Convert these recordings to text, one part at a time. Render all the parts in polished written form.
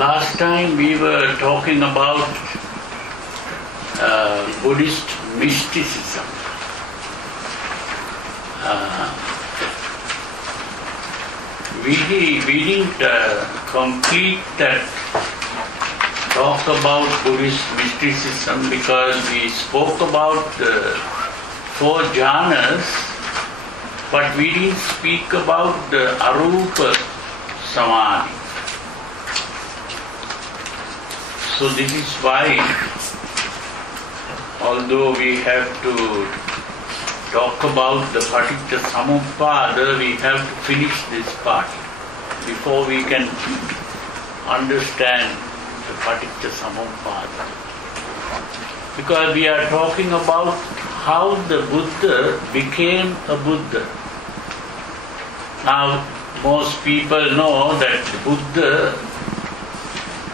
Last time we were talking about Buddhist mysticism. We didn't complete that talk about Buddhist mysticism because we spoke about the 4 jhanas, but we didn't speak about the Arupa Samadhi. So this is why, although we have to talk about the Paticca Samuppada, we have to finish this part before we can understand the Paticca Samuppada. Because we are talking about how the Buddha became a Buddha. Now, most people know that the Buddha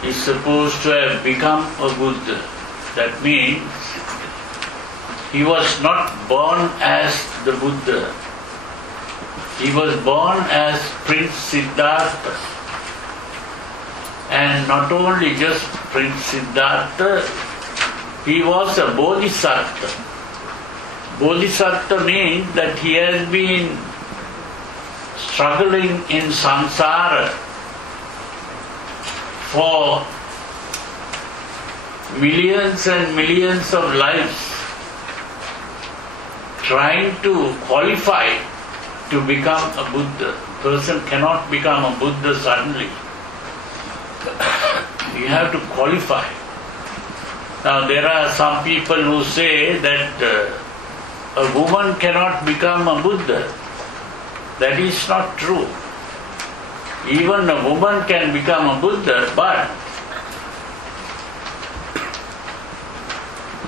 is supposed to have become a Buddha. That means he was not born as the Buddha. He was born as Prince Siddhartha. And not only just Prince Siddhartha, he was a Bodhisattva. Bodhisattva means that he has been struggling in samsara for millions and millions of lives, trying to qualify to become a Buddha. A person cannot become a Buddha suddenly. You have to qualify. Now there are some people who say that a woman cannot become a Buddha. That is not true. Even a woman can become a Buddha, but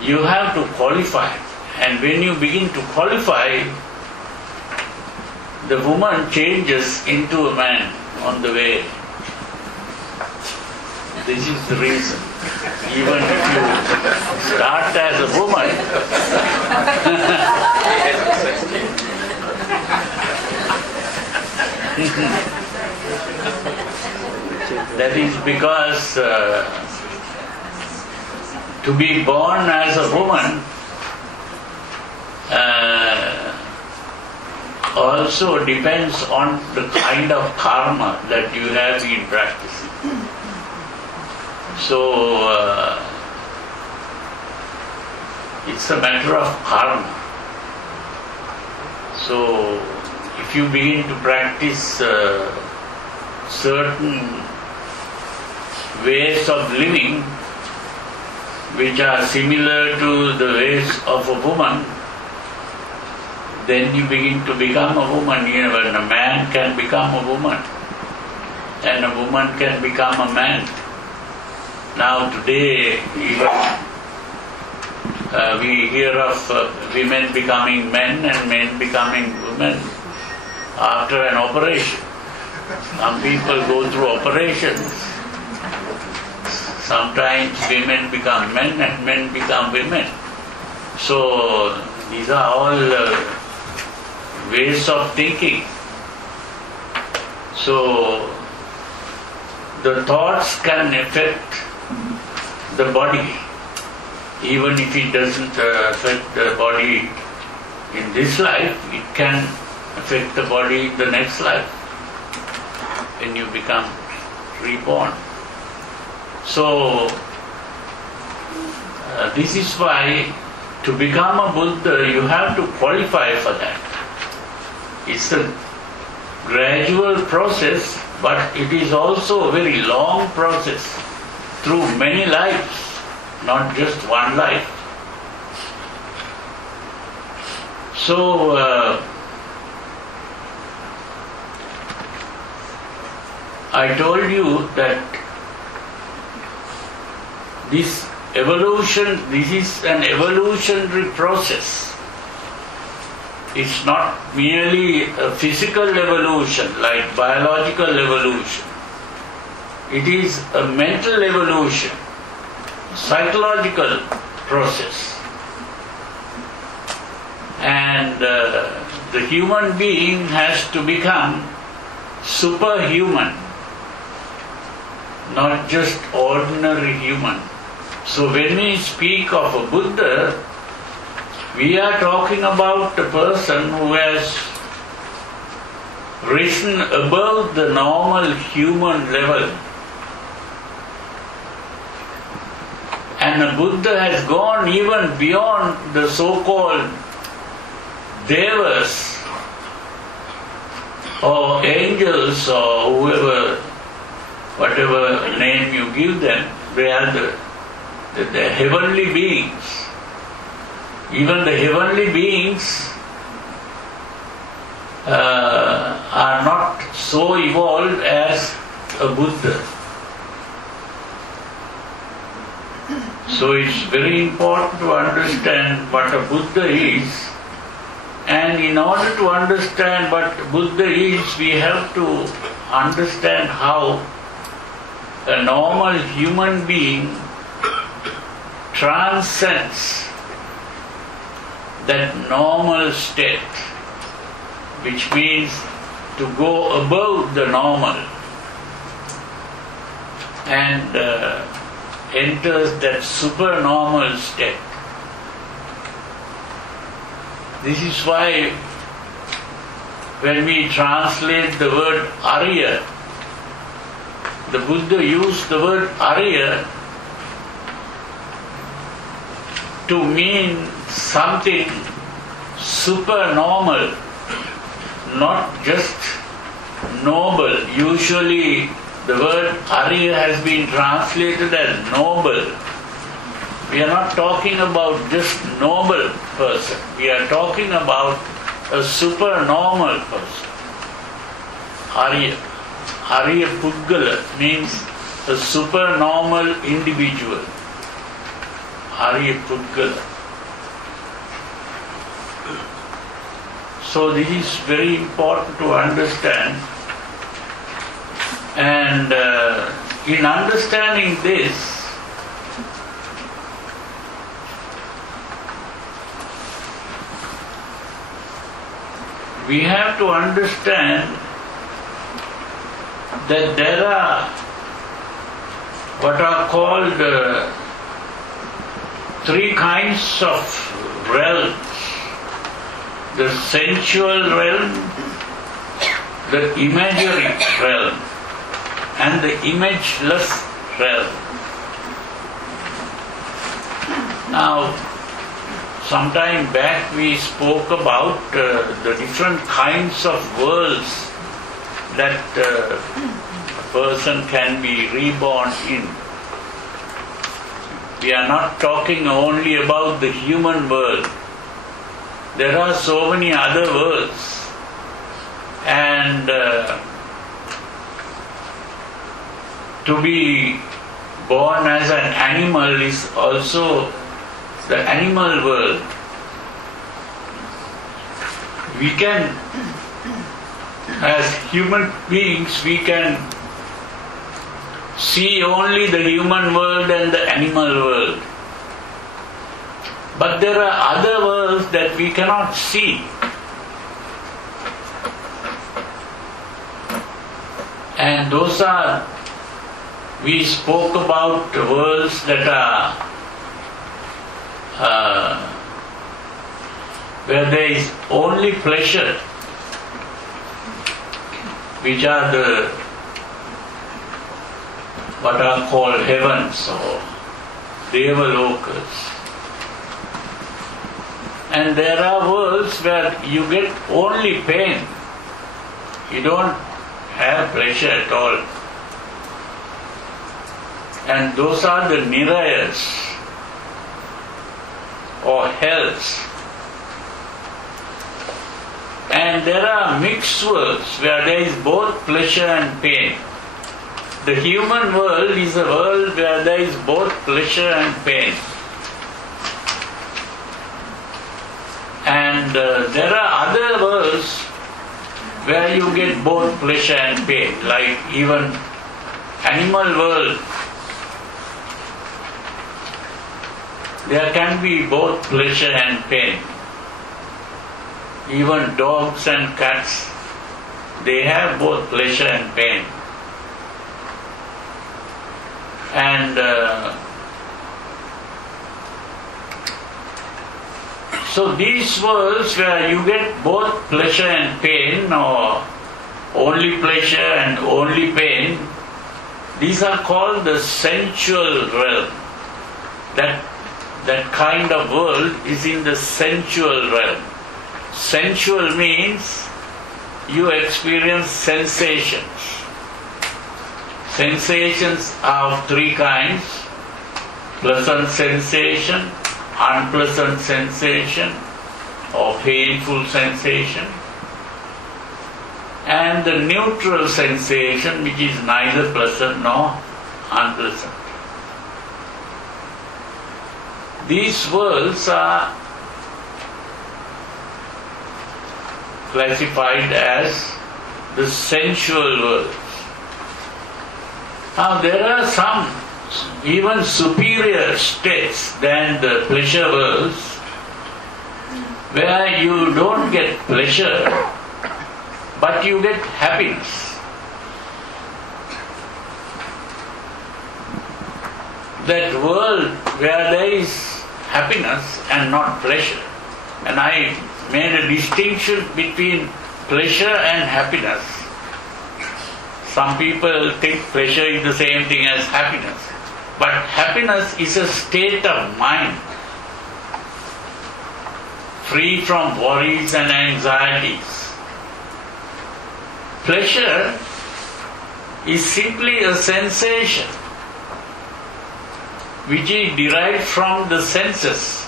you have to qualify. And when you begin to qualify, the woman changes into a man on the way. This is the reason. Even if you start as a woman, that is because to be born as a woman also depends on the kind of karma that you have been practicing. So it's a matter of karma. So if you begin to practice certain ways of living which are similar to the ways of a woman, then you begin to become a woman. When a man can become a woman, and a woman can become a man. Now today, even we hear of women becoming men and men becoming women after an operation. Some people go through operations. Sometimes women become men and men become women. So these are all ways of thinking. So the thoughts can affect the body, even if it doesn't affect the body in this life, it can affect the body in the next life when you become reborn. So this is why to become a Buddha you have to qualify for that. It's a gradual process, but it is also a very long process through many lives, not just one life. So I told you that this is an evolutionary process. It's not merely a physical evolution like biological evolution. It is a mental evolution, psychological process. And the human being has to become superhuman. not just ordinary human. So when we speak of a Buddha, we are talking about a person who has risen above the normal human level. And a Buddha has gone even beyond the so-called devas or angels or whoever, whatever name you give them. They are the heavenly beings. Even the heavenly beings are not so evolved as a Buddha. So it's very important to understand what a Buddha is, and in order to understand what Buddha is, we have to understand how a normal human being transcends that normal state, which means to go above the normal and enters that supernormal state. This is why when we translate the word Arya, the Buddha used the word Arya to mean something supernormal, not just noble. Usually the word Arya has been translated as noble. We are not talking about just noble person. We are talking about a supernormal person. Arya. Arya Puggala means a supernormal individual. Arya Puggala. So this is very important to understand. And in understanding this, we have to understand that there are what are called three kinds of realms. The sensual realm, the imagery realm, and the imageless realm. Now, some time back we spoke about the different kinds of worlds that a person can be reborn in. We are not talking only about the human world. There are so many other worlds, and to be born as an animal is also the animal world. We can, as human beings, we can see only the human world and the animal world. But there are other worlds that we cannot see. And those are, we spoke about the worlds that are where there is only pleasure, which are the what are called heavens or devalokas. And there are worlds where you get only pain. You don't have pleasure at all. And those are the nirayas or hells. And there are mixed worlds where there is both pleasure and pain. The human world is a world where there is both pleasure and pain. And there are other worlds where you get both pleasure and pain, like even animal world. There can be both pleasure and pain. Even dogs and cats, they have both pleasure and pain. And so these worlds where you get both pleasure and pain, or only pleasure and only pain, these are called the sensual realm. That kind of world is in the sensual realm. Sensual means you experience sensations. Sensations are of three kinds: pleasant sensation, unpleasant sensation, or painful sensation, and the neutral sensation, which is neither pleasant nor unpleasant. These worlds are classified as the sensual worlds. Now there are some even superior states than the pleasure worlds, where you don't get pleasure, but you get happiness. That world where there is happiness and not pleasure. And I made a distinction between pleasure and happiness. Some people think pleasure is the same thing as happiness. But happiness is a state of mind, free from worries and anxieties. Pleasure is simply a sensation which is derived from the senses.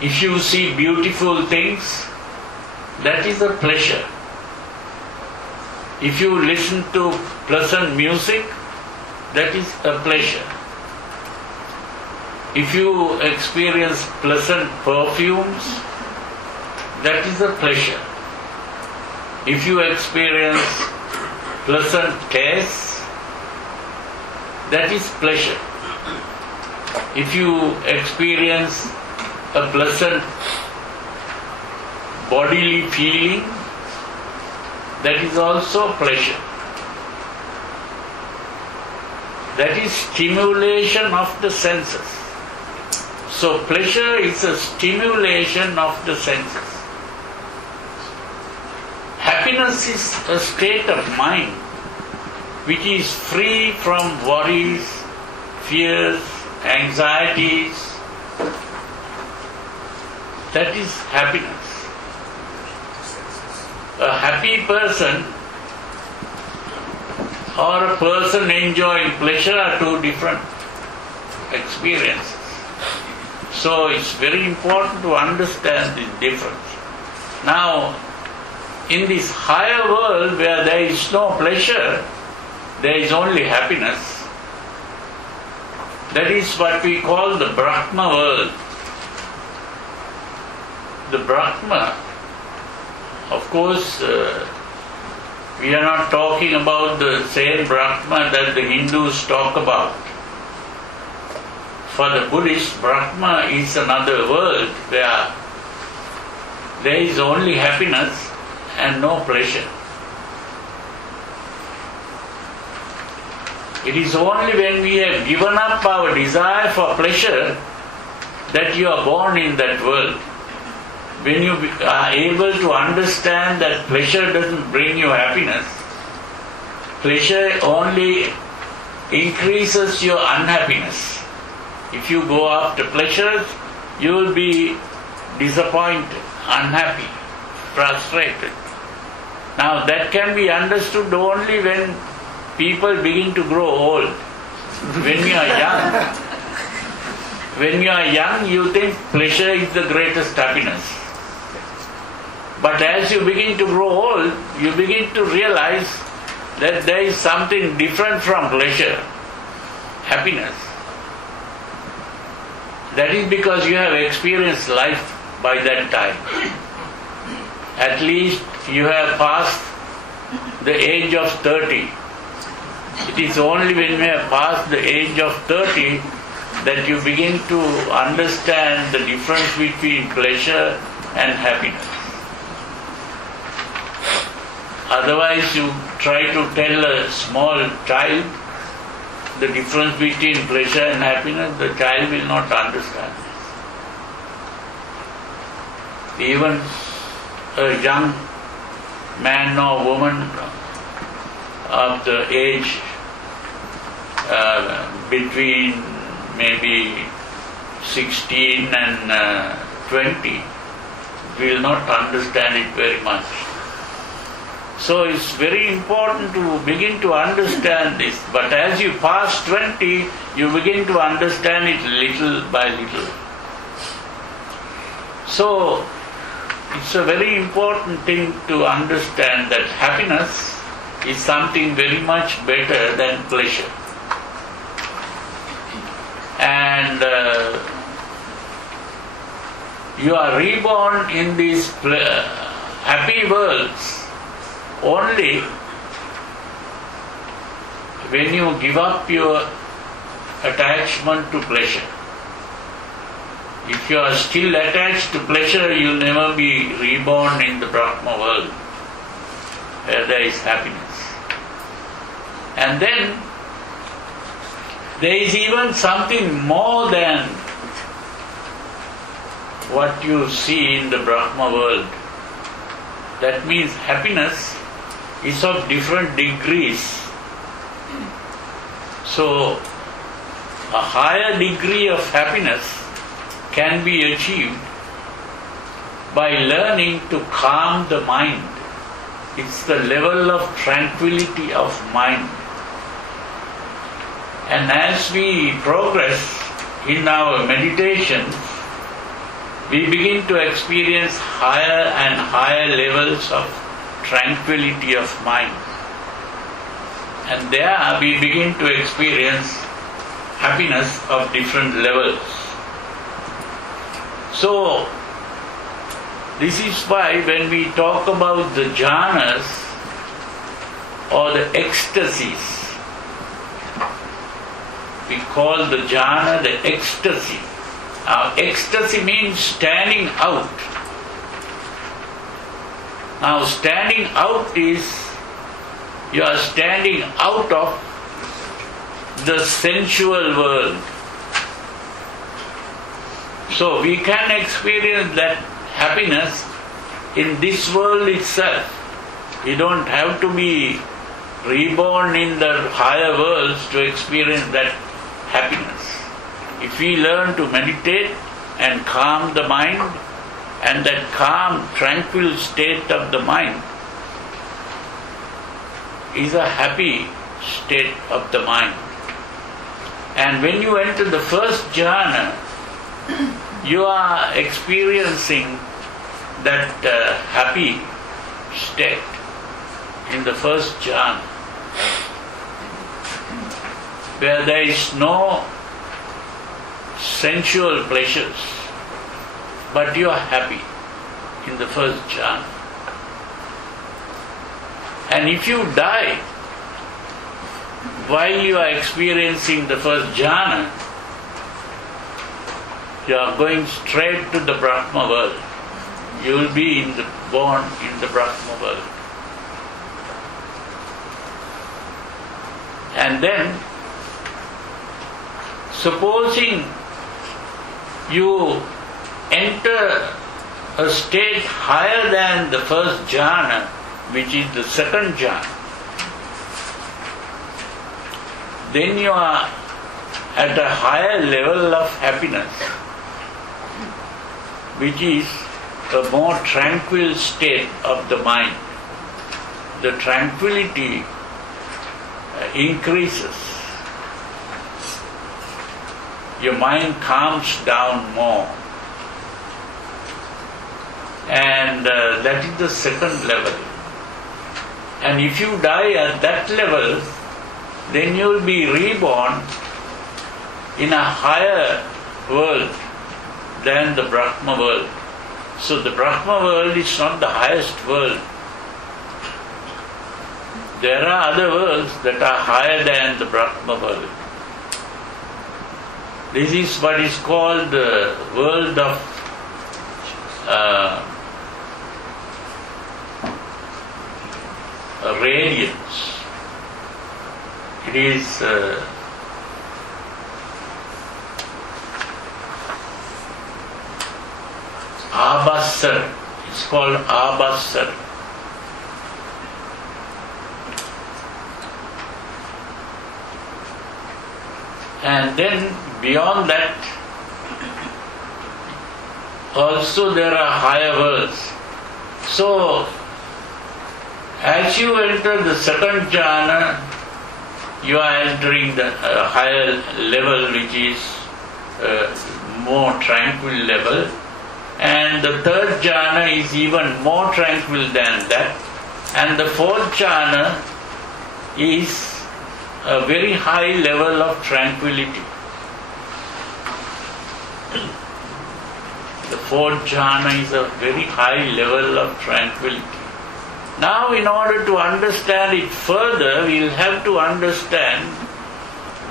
If you see beautiful things, that is a pleasure. If you listen to pleasant music, that is a pleasure. If you experience pleasant perfumes, that is a pleasure. If you experience pleasant tastes, that is pleasure. If you experience a pleasant bodily feeling, that is also pleasure. That is stimulation of the senses. So pleasure is a stimulation of the senses. Happiness is a state of mind which is free from worries, fears, anxieties. That is happiness. A happy person or a person enjoying pleasure are two different experiences. So it's very important to understand this difference. Now, in this higher world where there is no pleasure, there is only happiness. That is what we call the Brahma world. The Brahma, of course, we are not talking about the same Brahma that the Hindus talk about. For the Buddhist, Brahma is another world where there is only happiness and no pleasure. It is only when we have given up our desire for pleasure that you are born in that world. When you are able to understand that pleasure doesn't bring you happiness, pleasure only increases your unhappiness. If you go after pleasures, you will be disappointed, unhappy, frustrated. Now that can be understood only when people begin to grow old. When you are young, you think pleasure is the greatest happiness. But as you begin to grow old, you begin to realize that there is something different from pleasure, happiness. That is because you have experienced life by that time. At least you have passed the age of 30. It is only when you have passed the age of 30 that you begin to understand the difference between pleasure and happiness. Otherwise, you try to tell a small child the difference between pleasure and happiness, the child will not understand this. Even a young man or woman of the age between maybe 16 and 20 will not understand it very much. So it's very important to begin to understand this. But as you pass 20, you begin to understand it little by little. So it's a very important thing to understand that happiness is something very much better than pleasure. And you are reborn in these happy worlds only when you give up your attachment to pleasure. If you are still attached to pleasure, you will never be reborn in the Brahma world where there is happiness. And then there is even something more than what you see in the Brahma world. That means happiness is of different degrees. So a higher degree of happiness can be achieved by learning to calm the mind. It's the level of tranquility of mind. And as we progress in our meditation, we begin to experience higher and higher levels of tranquility of mind. And there we begin to experience happiness of different levels. So, this is why when we talk about the jhanas or the ecstasies, we call the jhana the ecstasy. Now, ecstasy means standing out. Now, standing out is you are standing out of the sensual world. So, we can experience that happiness in this world itself. We don't have to be reborn in the higher worlds to experience that happiness. If we learn to meditate and calm the mind, and that calm, tranquil state of the mind is a happy state of the mind. And when you enter the first jhana, you are experiencing that happy state in the first jhana, where there is no sensual pleasures, but you are happy in the first jhana. And if you die while you are experiencing the first jhana, you are going straight to the Brahma world. You will be born in the Brahma world. And then, supposing you enter a state higher than the first jhana, which is the second jhana, then you are at a higher level of happiness, which is a more tranquil state of the mind. The tranquility increases. Your mind calms down more. And that is the second level. And if you die at that level, then you will be reborn in a higher world than the Brahma world. So the Brahma world is not the highest world. There are other worlds that are higher than the Brahma world. This is what is called the world of radiance. It is abhasar. It's called abhasar. And then beyond that, also there are higher worlds. So, as you enter the second jhana, you are entering the higher level, which is more tranquil level. And the third jhana is even more tranquil than that. And the fourth jhana is a very high level of tranquility. The fourth jhana is a very high level of tranquility. Now, in order to understand it further, we'll have to understand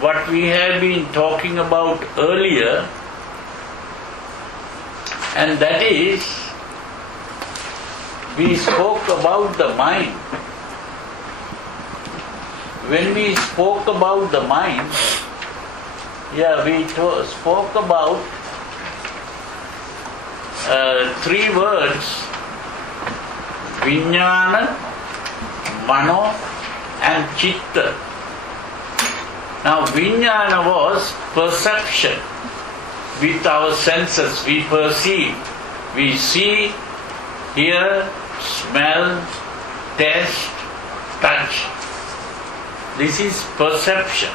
what we have been talking about earlier, and that is, we spoke about the mind. When we spoke about the mind, we spoke about three words: Vijnana, Mano and Chitta. Now, Vijnana was perception. With our senses we perceive, we see, hear, smell, taste, touch. This is perception.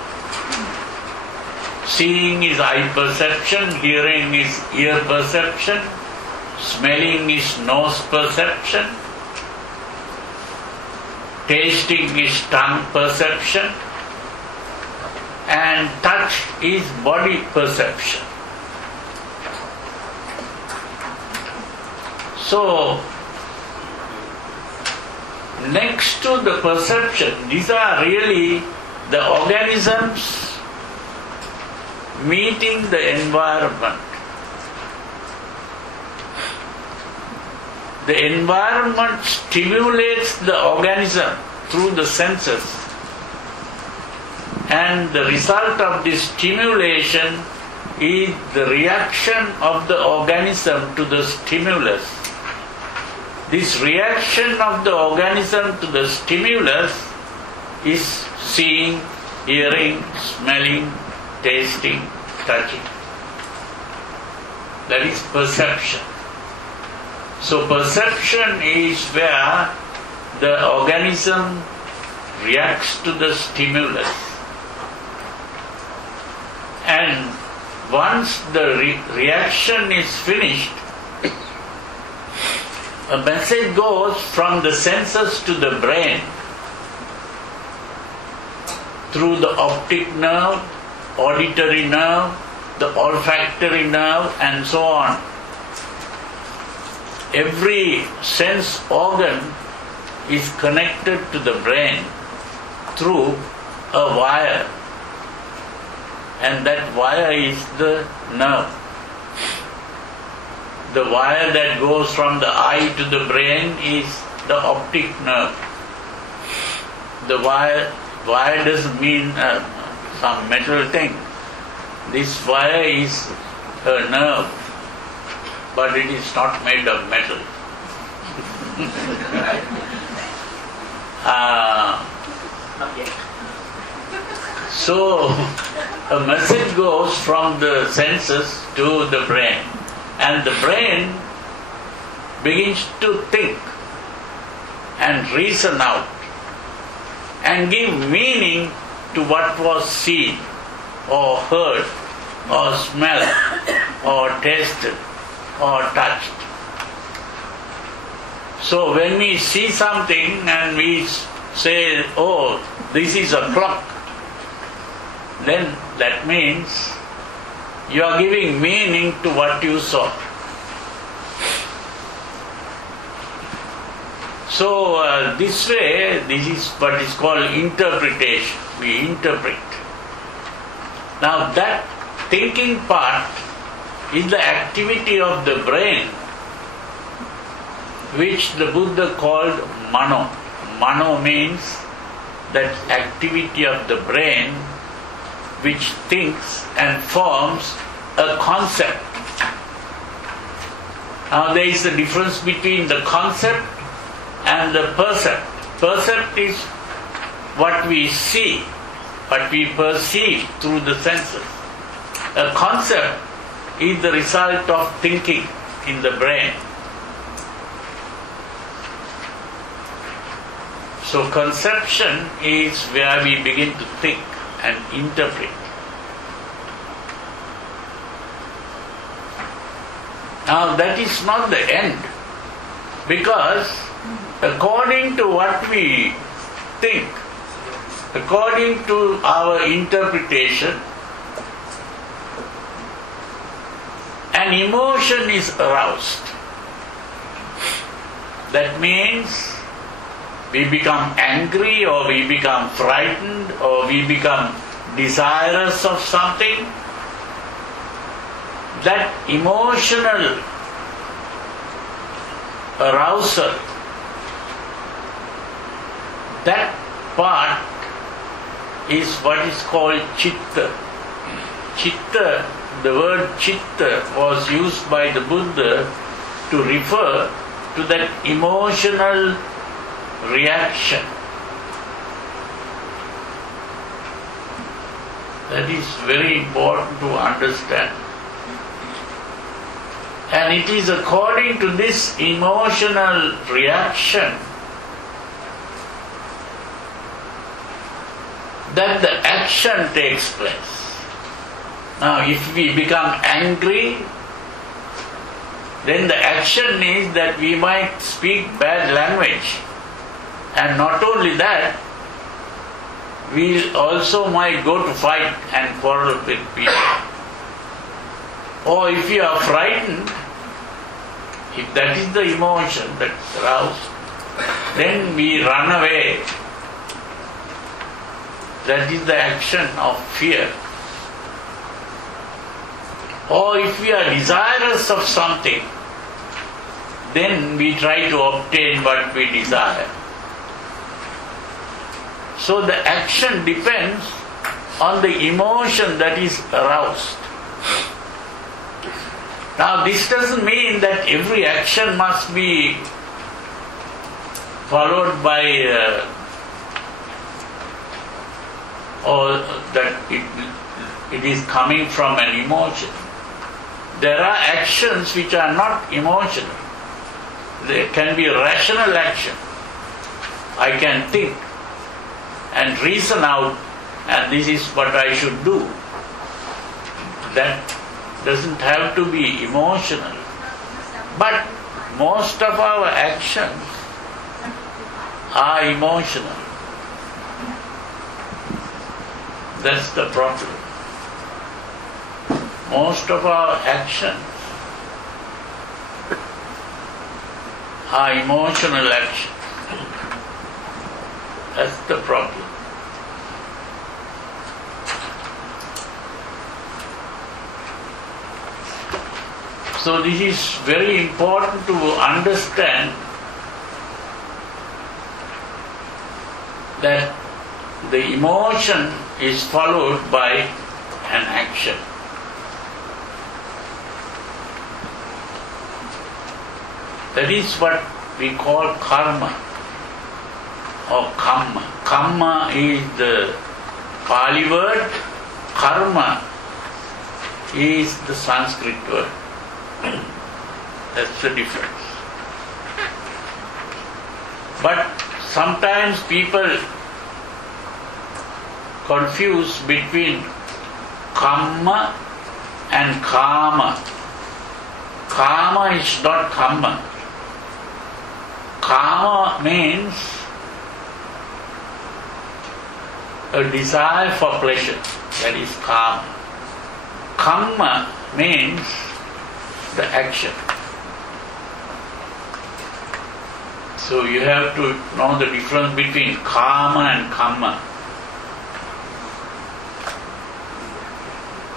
Seeing is eye perception, hearing is ear perception, smelling is nose perception, tasting is tongue perception, and touch is body perception. So, next to the perception, these are really the organisms meeting the environment. The environment stimulates the organism through the senses, and the result of this stimulation is the reaction of the organism to the stimulus. This reaction of the organism to the stimulus is seeing, hearing, smelling, tasting, touching. That is perception. So perception is where the organism reacts to the stimulus. And once the reaction is finished, a message goes from the senses to the brain through the optic nerve, auditory nerve, the olfactory nerve, and so on. Every sense organ is connected to the brain through a wire, and that wire is the nerve. The wire that goes from the eye to the brain is the optic nerve. The wire doesn't mean some metal thing. This wire is a nerve, but it is not made of metal. So a message goes from the senses to the brain, and the brain begins to think and reason out and give meaning to what was seen or heard or smelled or tasted or touched. So when we see something and we say, oh, this is a clock, then that means you are giving meaning to what you saw. So this way, this is what is called interpretation. We interpret. Now that thinking part is the activity of the brain, which the Buddha called mano. Mano means that activity of the brain which thinks and forms a concept. Now there is a difference between the concept and the percept. Percept is what we see, what we perceive through the senses. A concept is the result of thinking in the brain. So conception is where we begin to think and interpret. Now that is not the end, because according to what we think, according to our interpretation, an emotion is aroused. That means we become angry, or we become frightened, or we become desirous of something. That emotional arousal, that part is what is called chitta. Chitta, the word chitta was used by the Buddha to refer to that emotional reaction. That is very important to understand. And it is according to this emotional reaction that the action takes place. Now, if we become angry, then the action is that we might speak bad language. And not only that, we also might go to fight and quarrel with people. Or if you are frightened, if that is the emotion that's aroused, then we run away. That is the action of fear. Or if we are desirous of something, then we try to obtain what we desire. So the action depends on the emotion that is aroused. Now this doesn't mean that every action must be followed by or that it is coming from an emotion. There are actions which are not emotional. There can be a rational action. I can think and reason out, and this is what I should do. That doesn't have to be emotional. But most of our actions are emotional. That's the problem. Most of our actions are emotional actions. That's the problem. So this is very important to understand that the emotion is followed by an action. That is what we call karma or kamma. Kamma is the Pali word, karma is the Sanskrit word. That's the difference. But sometimes people confuse between kamma and kama. Kama is not kamma. Kama means a desire for pleasure. That is kama. Kamma means the action. So you have to know the difference between kama and kamma.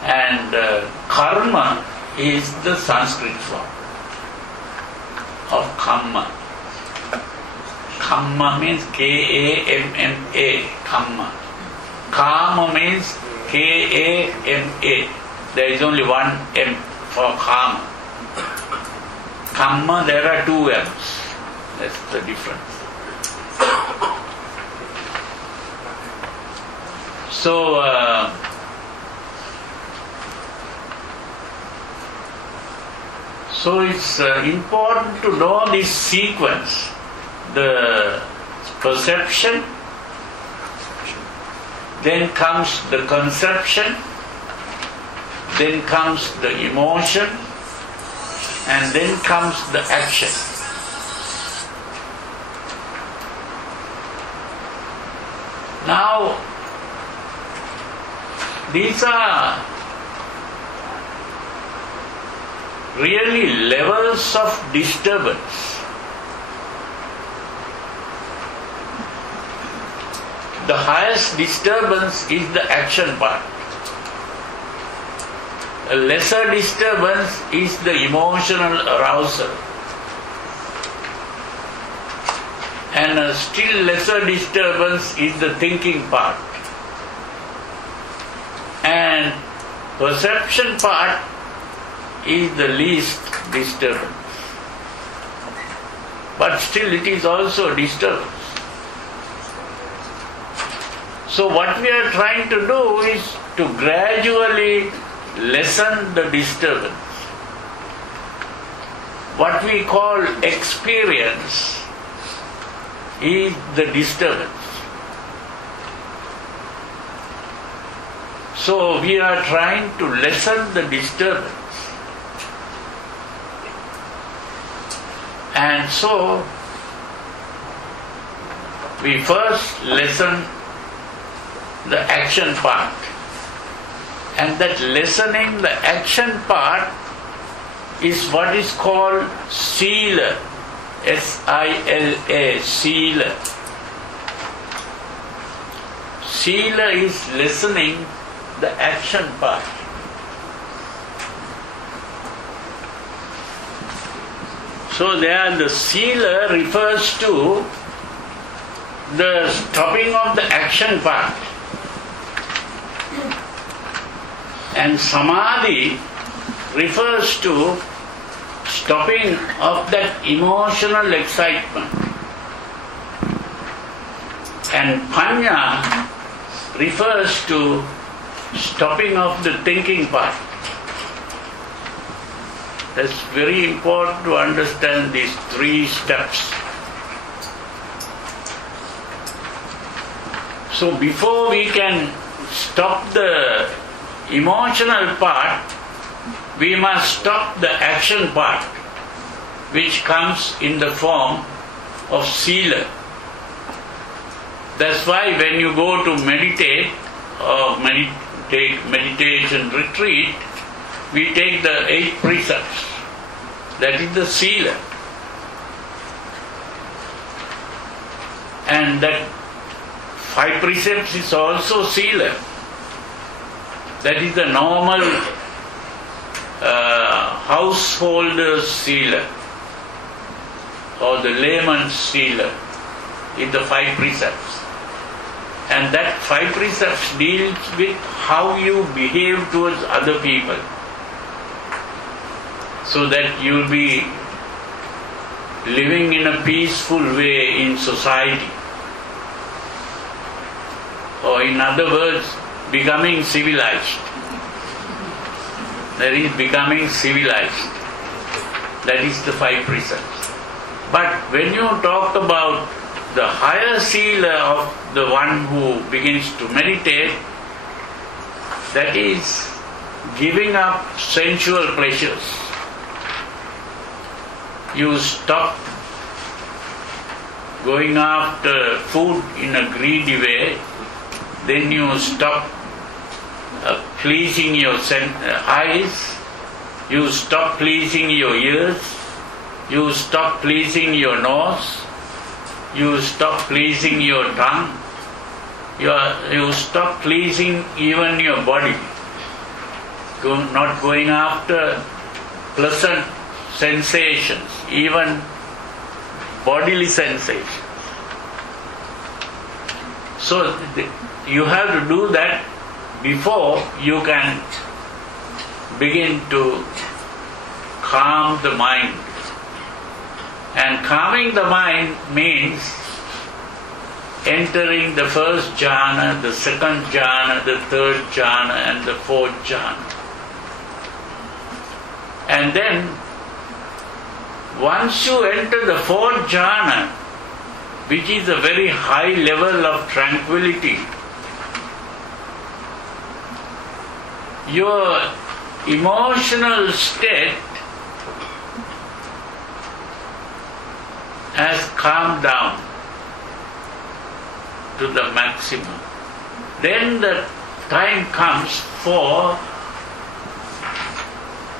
And karma is the Sanskrit form of kamma. Kamma means K-A-M-M-A, kamma. Kama means K-A-M-A. There is only one M for kama. Kamma, there are two M's. That's the difference. So, it's important to know this sequence. The perception, then comes the conception, then comes the emotion, and then comes the action. Now, these are really levels of disturbance. The highest disturbance is the action part. A lesser disturbance is the emotional arousal. And a still lesser disturbance is the thinking part. And perception part is the least disturbance. But still it is also a disturbance. So what we are trying to do is to gradually lessen the disturbance. What we call experience is the disturbance. So we are trying to lessen the disturbance. And so we first lessen the action part. And that lessening the action part is what is called Sila. S-I-L-A, Sila. Sila is lessening the action part. So there the Sila refers to the stopping of the action part. And Samadhi refers to stopping of that emotional excitement. And Panya refers to stopping of the thinking part. That's very important to understand these three steps. So before we can stop the emotional part, we must stop the action part, which comes in the form of Sila. That's why when you go to meditate or meditation retreat, we take the 8 precepts. That is the Sila. And that 5 precepts is also Sila. That is the normal householder's Sila or the layman's Sila in the 5 precepts. And that 5 precepts deals with how you behave towards other people, so that you will be living in a peaceful way in society. Or in other words, becoming civilized. That is becoming civilized. That is the 5 precepts. But when you talk about the higher Sila of the one who begins to meditate, that is giving up sensual pleasures. You stop going after food in a greedy way, then you stop pleasing your eyes, you stop pleasing your ears, you stop pleasing your nose, you stop pleasing your tongue, you stop pleasing even your body, not going after pleasant sensations, even bodily sensations. So you have to do that before you can begin to calm the mind And calming the mind means entering the first jhana, the second jhana, the third jhana, and the fourth jhana. And then, once you enter the fourth jhana, which is a very high level of tranquility, your emotional state has calmed down to the maximum. Then the time comes for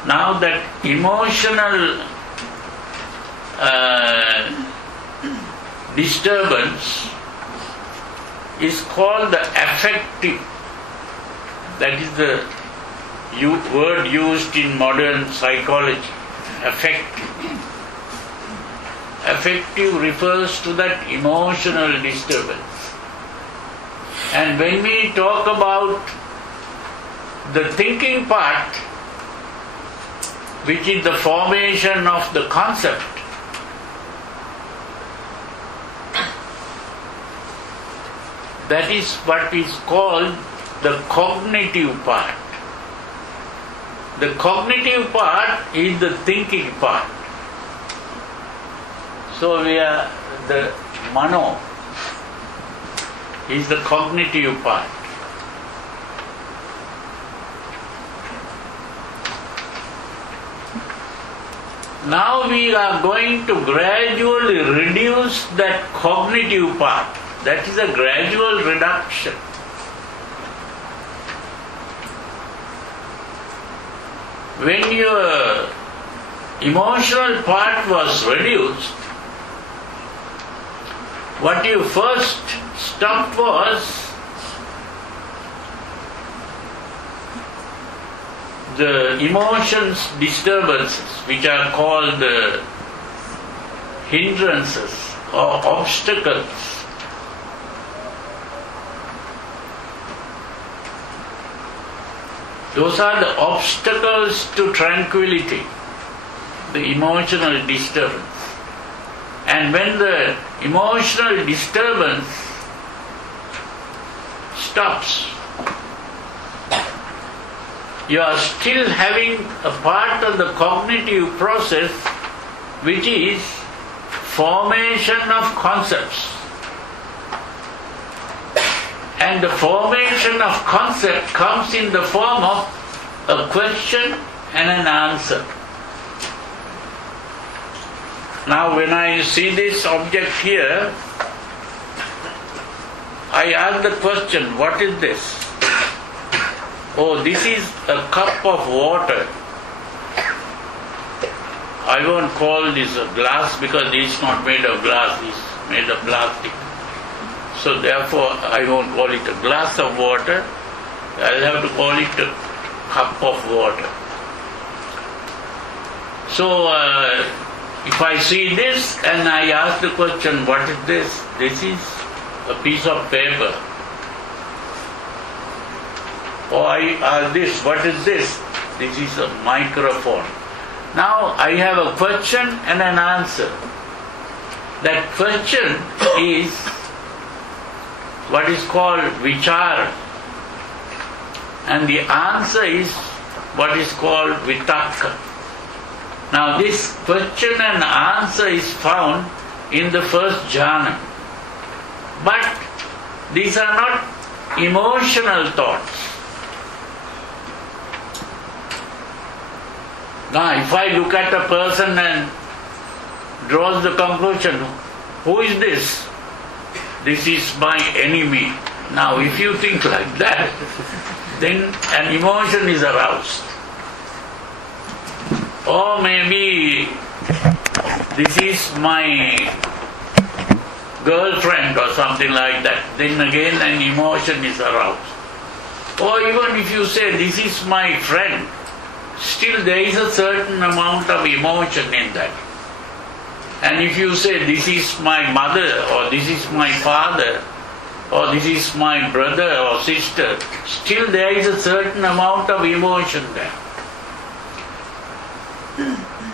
now that emotional disturbance is called the affective. That is the word used in modern psychology. Affective. Affective refers to that emotional disturbance. And when we talk about the thinking part, which is the formation of the concept, that is what is called the cognitive part. The cognitive part is the thinking part. So the mano is the cognitive part. Now we are going to gradually reduce that cognitive part. That is a gradual reduction. When your emotional part was reduced, what you first stopped was the emotions disturbances, which are called the hindrances or obstacles. Those are the obstacles to tranquility, the emotional disturbance. And when the emotional disturbance stops, you are still having a part of the cognitive process which is formation of concepts. And the formation of concept comes in the form of a question and an answer. Now when I see this object here, I ask the question, what is this? Oh, this is a cup of water. I won't call this a glass because it's not made of glass, it's made of plastic. So therefore I won't call it a glass of water, I'll have to call it a cup of water. So if I see this and I ask the question, what is this? This is a piece of paper. Or I ask this, what is this? This is a microphone. Now I have a question and an answer. That question is what is called vichara, and the answer is what is called vitakka. Now this question and answer is found in the first jhana, but these are not emotional thoughts. Now if I look at a person and draws the conclusion, who is this? This is my enemy. Now if you think like that, then an emotion is aroused. Or maybe this is my girlfriend or something like that, then again an emotion is aroused. Or even if you say this is my friend, still there is a certain amount of emotion in that. And if you say this is my mother or this is my father or this is my brother or sister, still there is a certain amount of emotion there.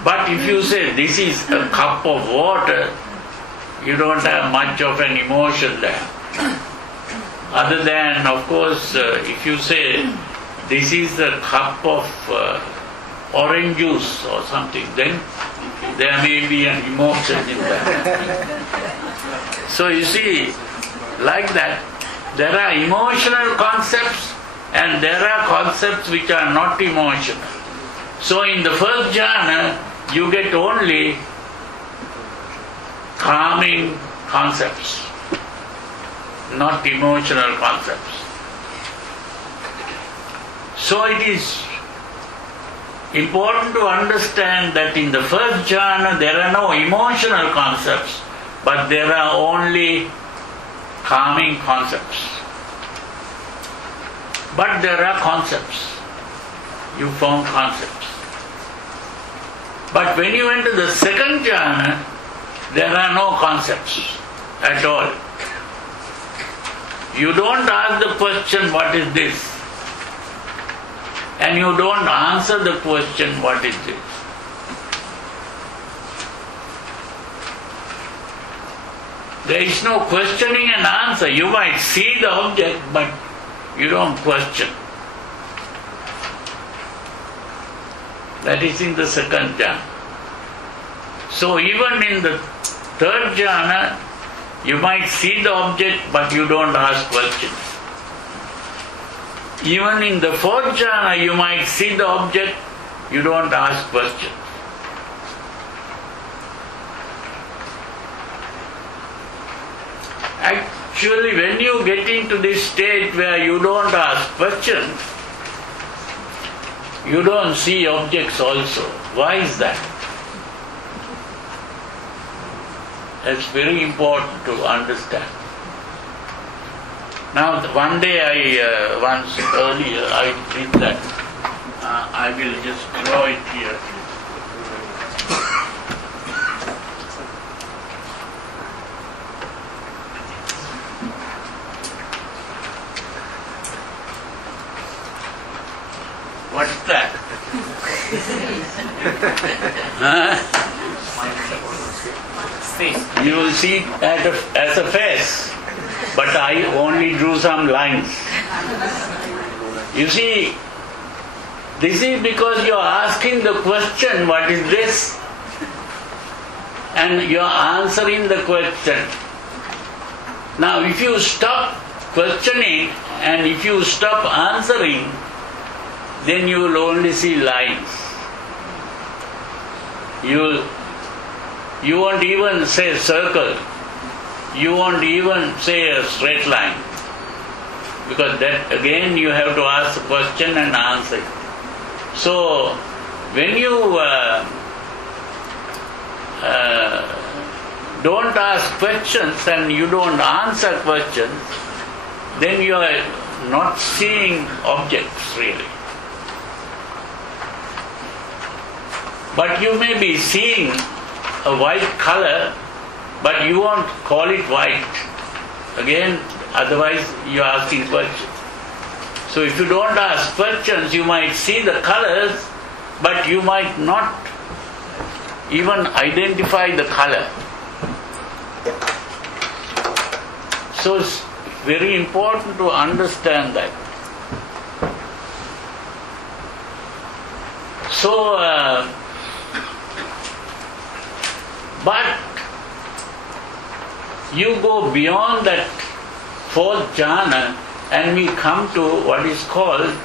But if you say this is a cup of water, you don't have much of an emotion there. Other than, of course, if you say this is a cup of orange juice or something, then there may be an emotion in that. So you see, like that, there are emotional concepts and there are concepts which are not emotional. So in the first jhana, you get only calming concepts, not emotional concepts. So it is important to understand that in the first jhana there are no emotional concepts, but there are only calming concepts. But there are concepts. You form concepts. But when you enter the second jhana, there are no concepts at all. You don't ask the question, what is this? And you don't answer the question, what is this? There is no questioning and answer. You might see the object, but you don't question. That is in the second jhana. So even in the third jhana, you might see the object, but you don't ask questions. Even in the fourth jhana, you might see the object, you don't ask questions. Actually, when you get into this state where you don't ask questions, you don't see objects also. Why is that? That's very important to understand. Now, one day once earlier, I did that. I will just draw it here. What's that? You will see it as a face, but I only drew some lines. You see, this is because you are asking the question, what is this? And you are answering the question. Now, if you stop questioning and if you stop answering, then you will only see lines. You won't even say circle. You won't even say a straight line. Because that again you have to ask the question and answer it. So when you don't ask questions and you don't answer questions, then you are not seeing objects really. But you may be seeing a white color, but you won't call it white. Again, otherwise you are asking questions. So if you don't ask questions, you might see the colors, but you might not even identify the color. So it's very important to understand that. So, but you go beyond that fourth jhana and we come to what is called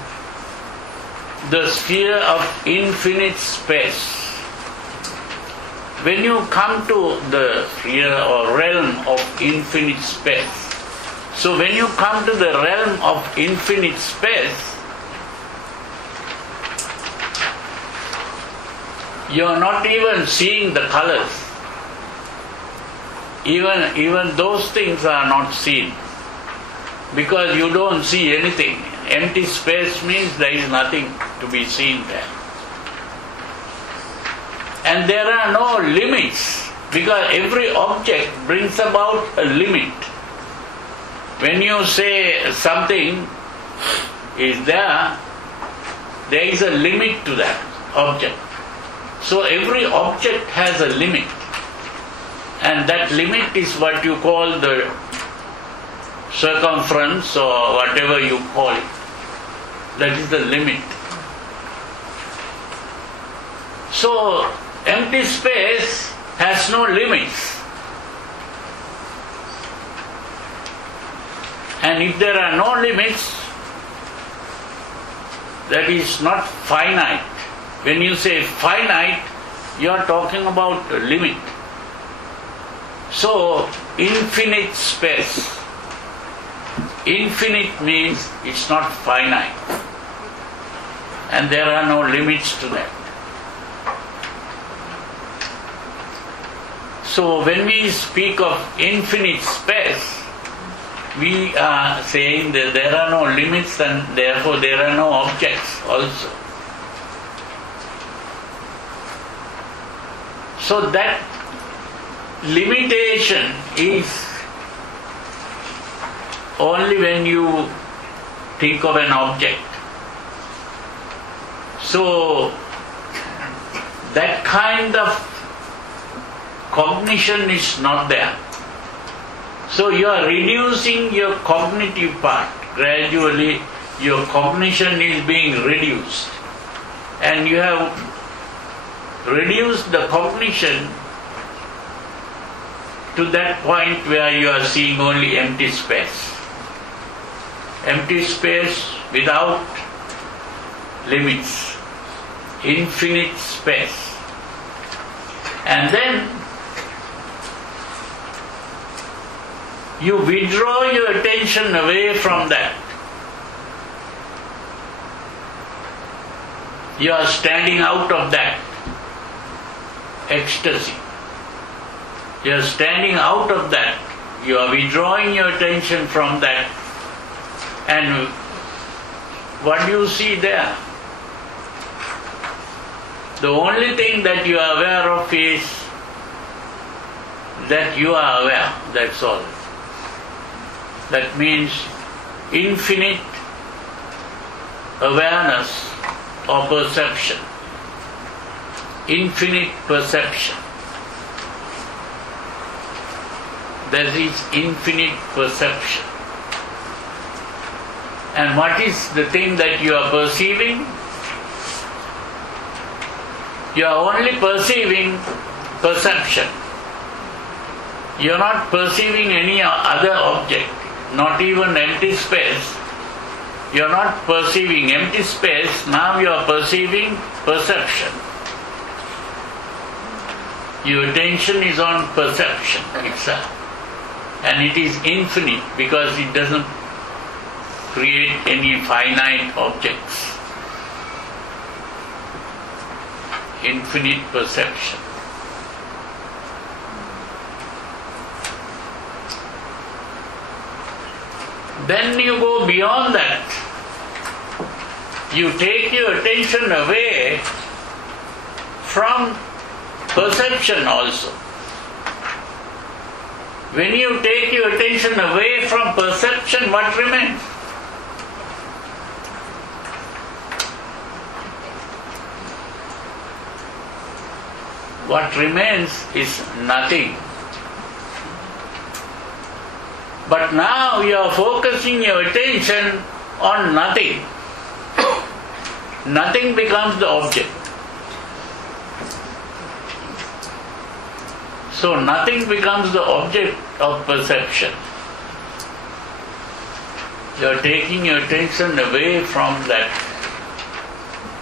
the sphere of infinite space. When you come to the sphere or realm of infinite space, so when you come to the realm of infinite space, you are not even seeing the colors. Even those things are not seen, because you don't see anything. Empty space means there is nothing to be seen there. And there are no limits, because every object brings about a limit. When you say something is there is a limit to that object. So every object has a limit, and that limit is what you call the circumference or whatever you call it. That is the limit. So empty space has no limits. And if there are no limits, that is not finite. When you say finite, you are talking about a limit. So, infinite space. Infinite means it's not finite. And there are no limits to that. So, when we speak of infinite space, we are saying that there are no limits and therefore there are no objects also. So that limitation is only when you think of an object. So that kind of cognition is not there. So you are reducing your cognitive part. Gradually your cognition is being reduced. And you have reduced the cognition to that point where you are seeing only empty space. Empty space without limits. Infinite space. And then you withdraw your attention away from that. You are standing out of that ecstasy. You are standing out of that. You are withdrawing your attention from that. And what do you see there? The only thing that you are aware of is that you are aware. That's all. That means infinite awareness or perception. Infinite perception. There is infinite perception. And what is the thing that you are perceiving? You are only perceiving perception. You are not perceiving any other object. Not even empty space. You are not perceiving empty space, now you are perceiving perception. Your attention is on perception itself. And it is infinite because it doesn't create any finite objects. Infinite perception. Then you go beyond that. You take your attention away from perception also. When you take your attention away from perception, what remains? What remains is nothing. But now you are focusing your attention on nothing. Nothing becomes the object. So nothing becomes the object of perception. You are taking your attention away from that.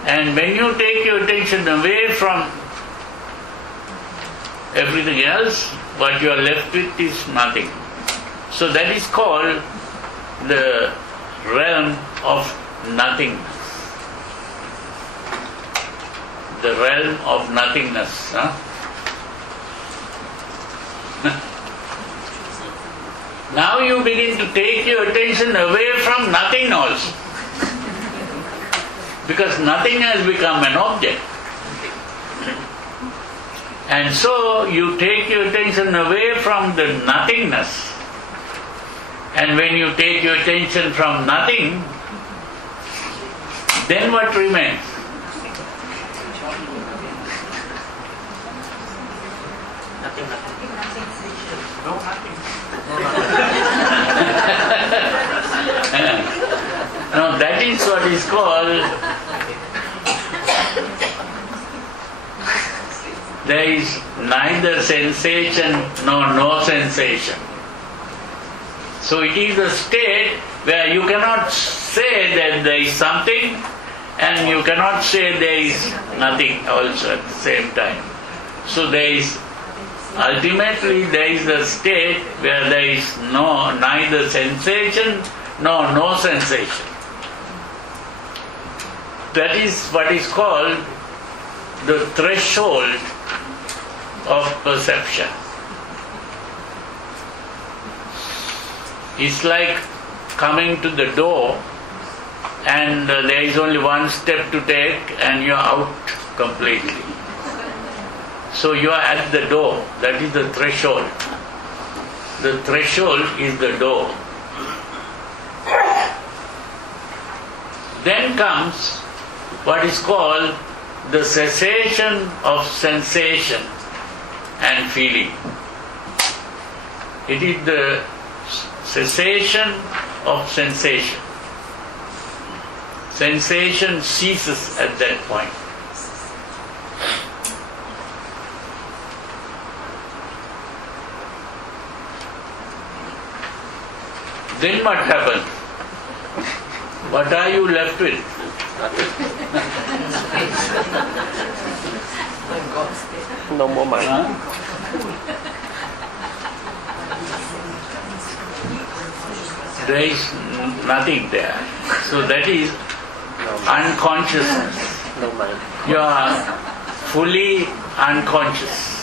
And when you take your attention away from everything else, what you are left with is nothing. So that is called the realm of nothingness. The realm of nothingness. Now you begin to take your attention away from nothing also. Because nothing has become an object. And so you take your attention away from the nothingness. And when you take your attention from nothing, then what remains? Nothing. No, nothing. Now that is what is called, there is neither sensation nor no sensation. So it is a state where you cannot say that there is something and you cannot say there is nothing also at the same time. So ultimately there is a state where there is neither sensation nor no sensation. That is what is called the threshold of perception. It's like coming to the door and there is only one step to take and you are out completely. So you are at the door. That is the threshold. The threshold is the door. Then comes what is called the cessation of sensation and feeling. It is the cessation of sensation. Sensation ceases at that point. Then what happens? What are you left with? No more mind. There is nothing there. So that is unconsciousness. No mind. You are fully unconscious.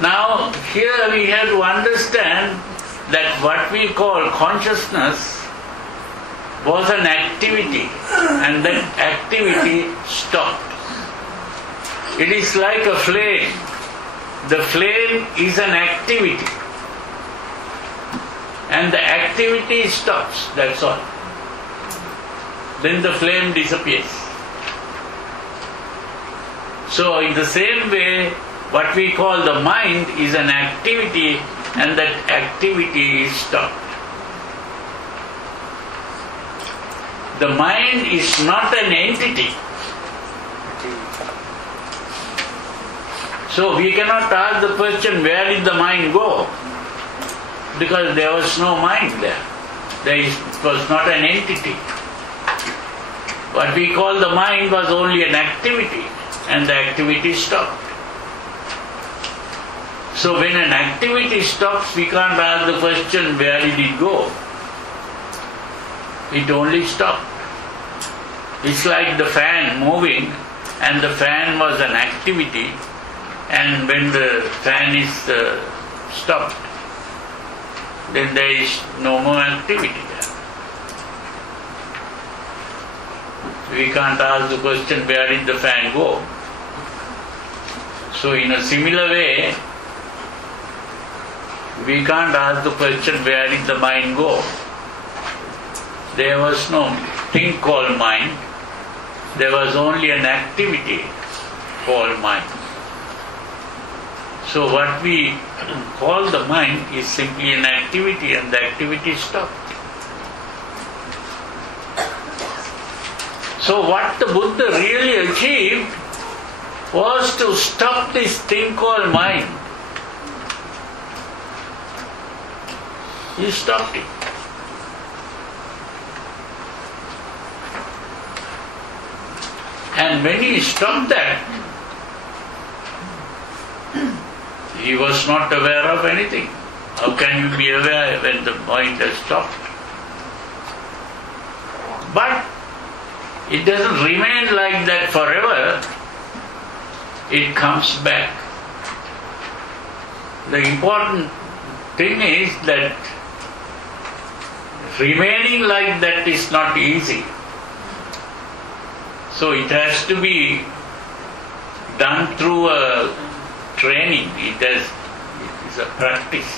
Now, here we have to understand that what we call consciousness was an activity, and that activity stopped. It is like a flame. The flame is an activity, and the activity stops, that's all. Then the flame disappears. So in the same way, what we call the mind is an activity, and that activity is stopped. The mind is not an entity. So we cannot ask the question, where did the mind go? Because there was no mind there. It was not an entity. What we call the mind was only an activity, and the activity stopped. So when an activity stops, we can't ask the question, where did it go? It only stopped. It's like the fan moving, and the fan was an activity, and when the fan is stopped, then there is no more activity there. We can't ask the question, where did the fan go? So in a similar way, we can't ask the question, where did the mind go? There was no thing called mind. There was only an activity called mind. So what we call the mind is simply an activity, and the activity stopped. So what the Buddha really achieved was to stop this thing called mind. He stopped it. And when he stopped that, he was not aware of anything. How can you be aware when the mind has stopped? But it doesn't remain like that forever. It comes back. The important thing is that remaining like that is not easy. So it has to be done through a training. It is a practice.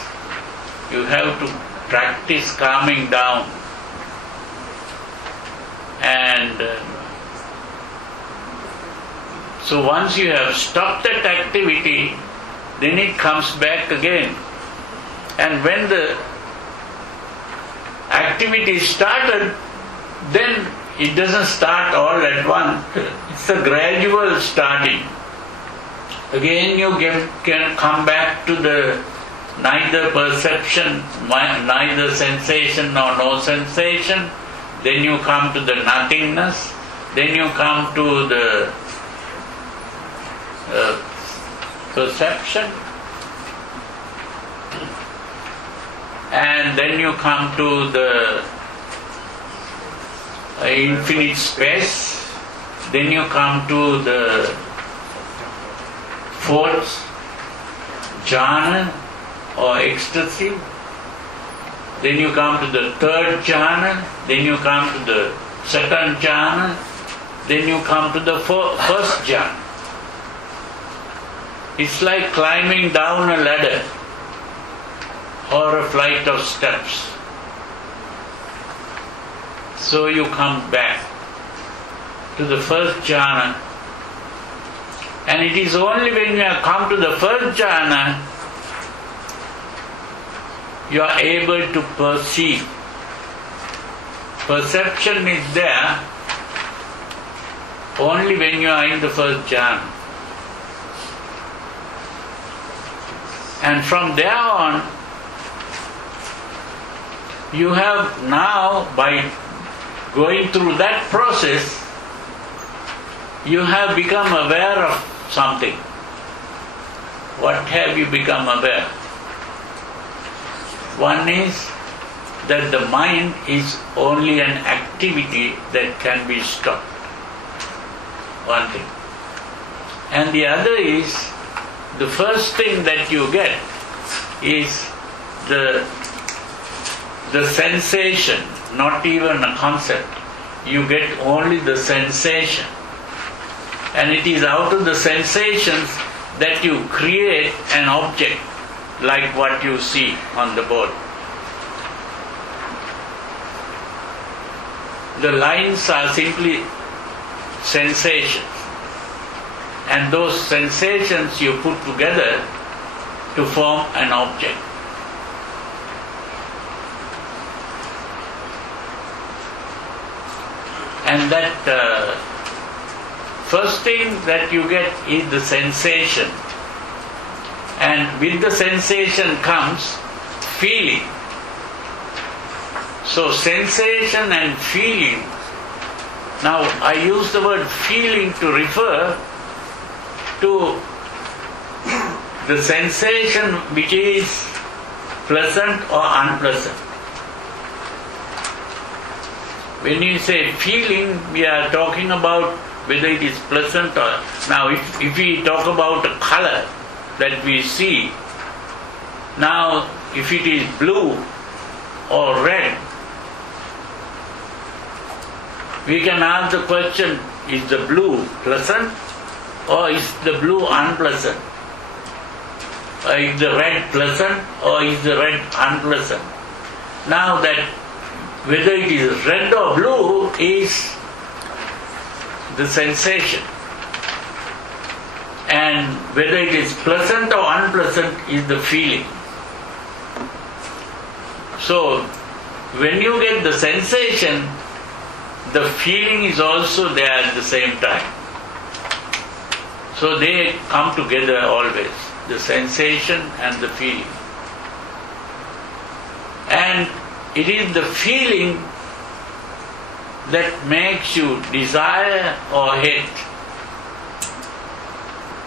You have to practice calming down and So once you have stopped that activity, then it comes back again. And when the activity started, then it doesn't start all at once. It's a gradual starting. Again you can come back to the neither perception, neither sensation nor no sensation. Then you come to the nothingness. Then you come to the perception. And then you come to the infinite space. Then you come to the fourth jhana or ecstasy. Then you come to the third jhana. Then you come to the second jhana. Then you come to the first jhana. It's like climbing down a ladder or a flight of steps. So you come back to the first jhana, and it is only when you have come to the first jhana you are able to perceive. Perception is there only when you are in the first jhana. And from there on, you have now, by going through that process, you have become aware of something. What have you become aware? One is that the mind is only an activity that can be stopped. One thing. And the other is, the first thing that you get is the sensation, not even a concept. You get only the sensation. And it is out of the sensations that you create an object like what you see on the board. The lines are simply sensations. And those sensations you put together to form an object. And that first thing that you get is the sensation. And with the sensation comes feeling. So sensation and feeling. Now I use the word feeling to refer to the sensation which is pleasant or unpleasant. When you say feeling, we are talking about whether it is pleasant or... Now if we talk about a color that we see, now if it is blue or red, we can ask the question, is the blue pleasant or is the blue unpleasant? Is the red pleasant or is the red unpleasant? Now that whether it is red or blue is the sensation, and whether it is pleasant or unpleasant is the feeling. So when you get the sensation, the feeling is also there at the same time. So they come together always, the sensation and the feeling. And it is the feeling that makes you desire or hate.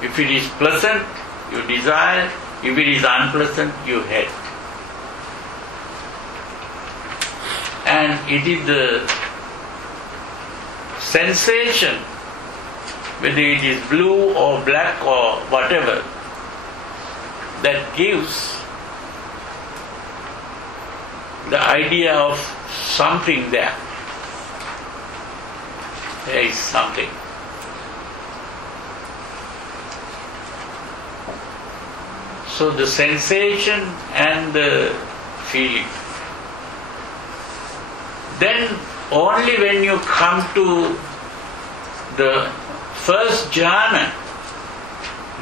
If it is pleasant, you desire. If it is unpleasant, you hate. And it is the sensation, whether it is blue or black or whatever, that gives the idea of something there. There is something. So the sensation and the feeling. Then only when you come to the first jhana,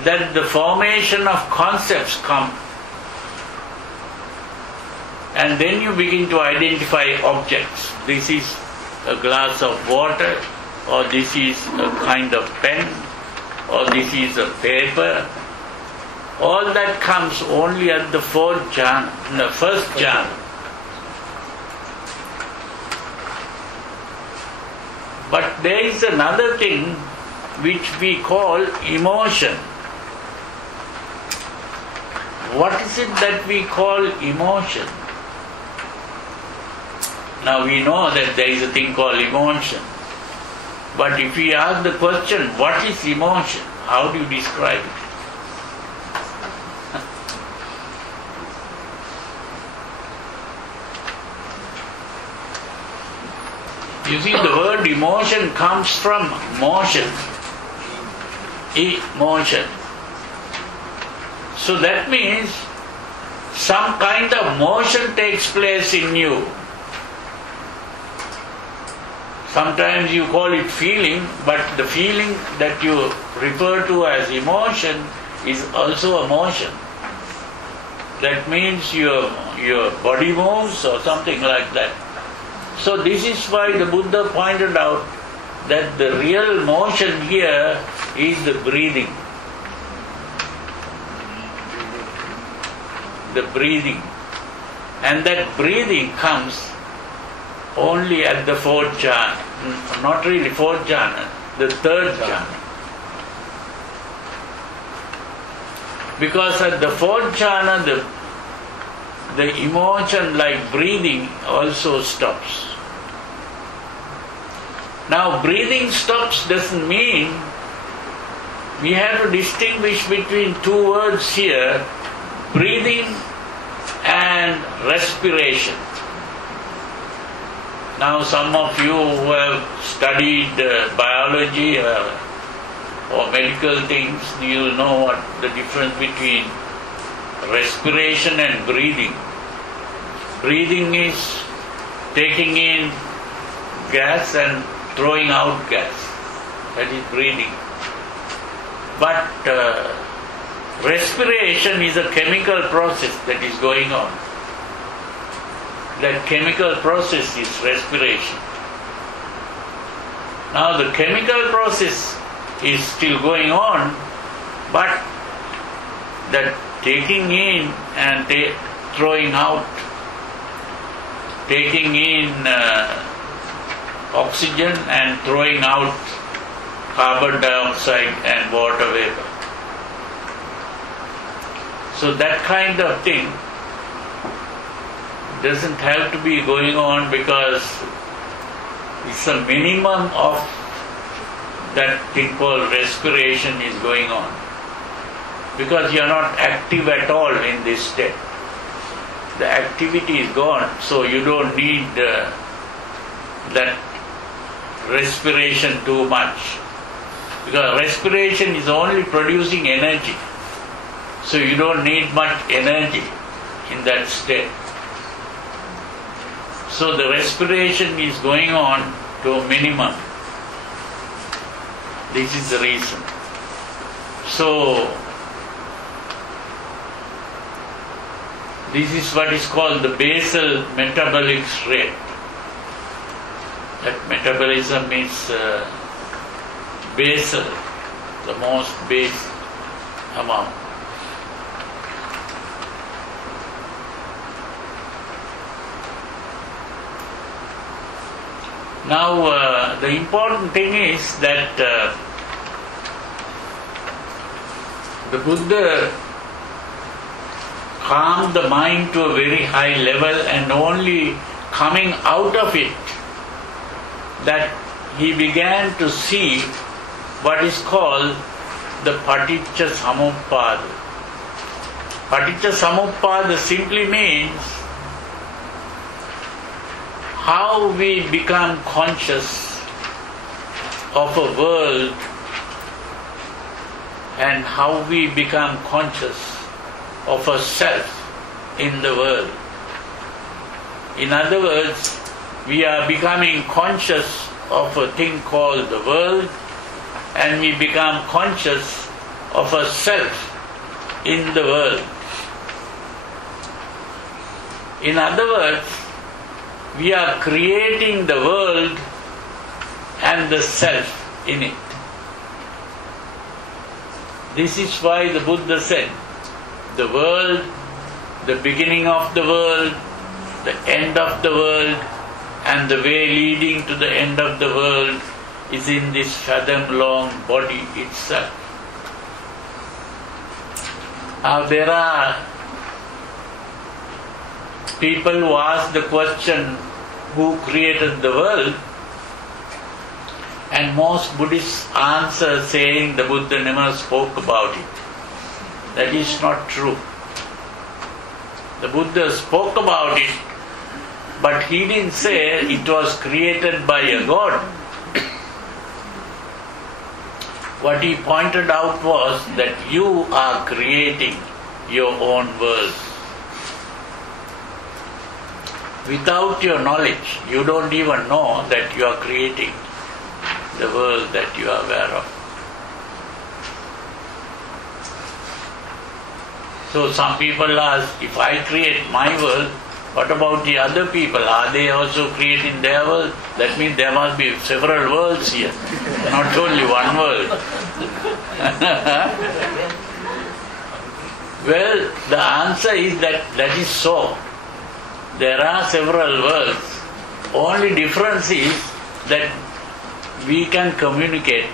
that the formation of concepts come. And then you begin to identify objects. This is a glass of water, or this is a kind of pen, or this is a paper. All that comes only at the fourth jhana, the first jhana. But there is another thing which we call emotion. What is it that we call emotion? Now we know that there is a thing called emotion. But if we ask the question, what is emotion? How do you describe it? You see, the word emotion comes from motion. Emotion. So that means some kind of motion takes place in you. Sometimes you call it feeling, but the feeling that you refer to as emotion is also a motion. That means your body moves or something like that. So this is why the Buddha pointed out that the real motion here is the breathing. The breathing. And that breathing comes only at the fourth jhana. Not really fourth jhana, the third jhana. Because at the fourth jhana, the emotion like breathing also stops. Now breathing stops doesn't mean we have to distinguish between two words here, breathing and respiration. Now some of you who have studied biology or medical things, you know what the difference between respiration and breathing. Breathing is taking in gas and throwing out gas. That is breathing. But respiration is a chemical process that is going on. That chemical process is respiration. Now the chemical process is still going on, but that taking in and throwing out, taking in oxygen and throwing out carbon dioxide and water vapor. So that kind of thing doesn't have to be going on because it's a minimum of that thing called respiration is going on. Because you are not active at all in this state. The activity is gone, so you don't need that respiration too much. Because respiration is only producing energy. So you don't need much energy in that state. So the respiration is going on to a minimum. This is the reason. So this is what is called the basal metabolic rate. That metabolism is basal, the most base amount. Now the important thing is that the Buddha calmed the mind to a very high level, and only coming out of it that he began to see what is called the Paticca Samuppada. Paticca Samuppada simply means how we become conscious of a world and how we become conscious of a self in the world. In other words, we are becoming conscious of a thing called the world, and we become conscious of a self in the world. In other words, we are creating the world and the self in it. This is why the Buddha said, the world, the beginning of the world, the end of the world, and the way leading to the end of the world is in this fathom-long body itself. Now there are people who ask the question, who created the world? And most Buddhists answer saying the Buddha never spoke about it. That is not true. The Buddha spoke about it, but he didn't say it was created by a God. What he pointed out was that you are creating your own world. Without your knowledge, you don't even know that you are creating the world that you are aware of. So some people ask, if I create my world, what about the other people? Are they also creating their world? That means there must be several worlds here, not only one world. Well, the answer is that is so. There are several worlds. Only difference is that we can communicate.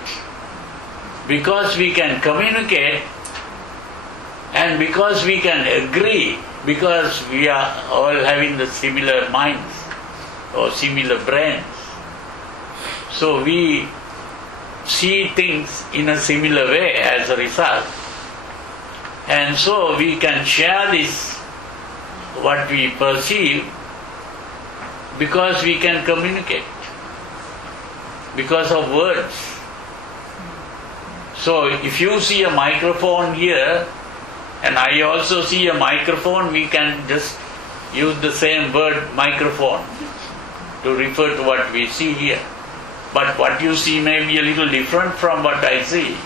Because we can communicate and because we can agree, because we are all having the similar minds or similar brains, so we see things in a similar way as a result. And so we can share this, what we perceive, because we can communicate, because of words. So if you see a microphone here, and I also see a microphone, we can just use the same word microphone to refer to what we see here. But what you see may be a little different from what I see.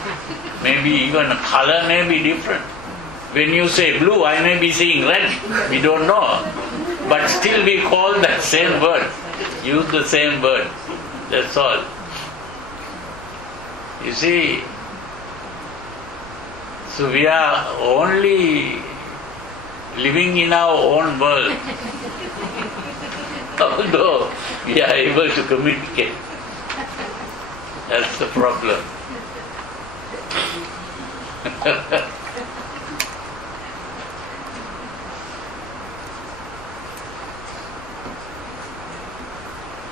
Maybe even a color may be different. When you say blue, I may be seeing red. We don't know. But still we call that same word. Use the same word. That's all. You see, so we are only living in our own world, although we are able to communicate. That's the problem.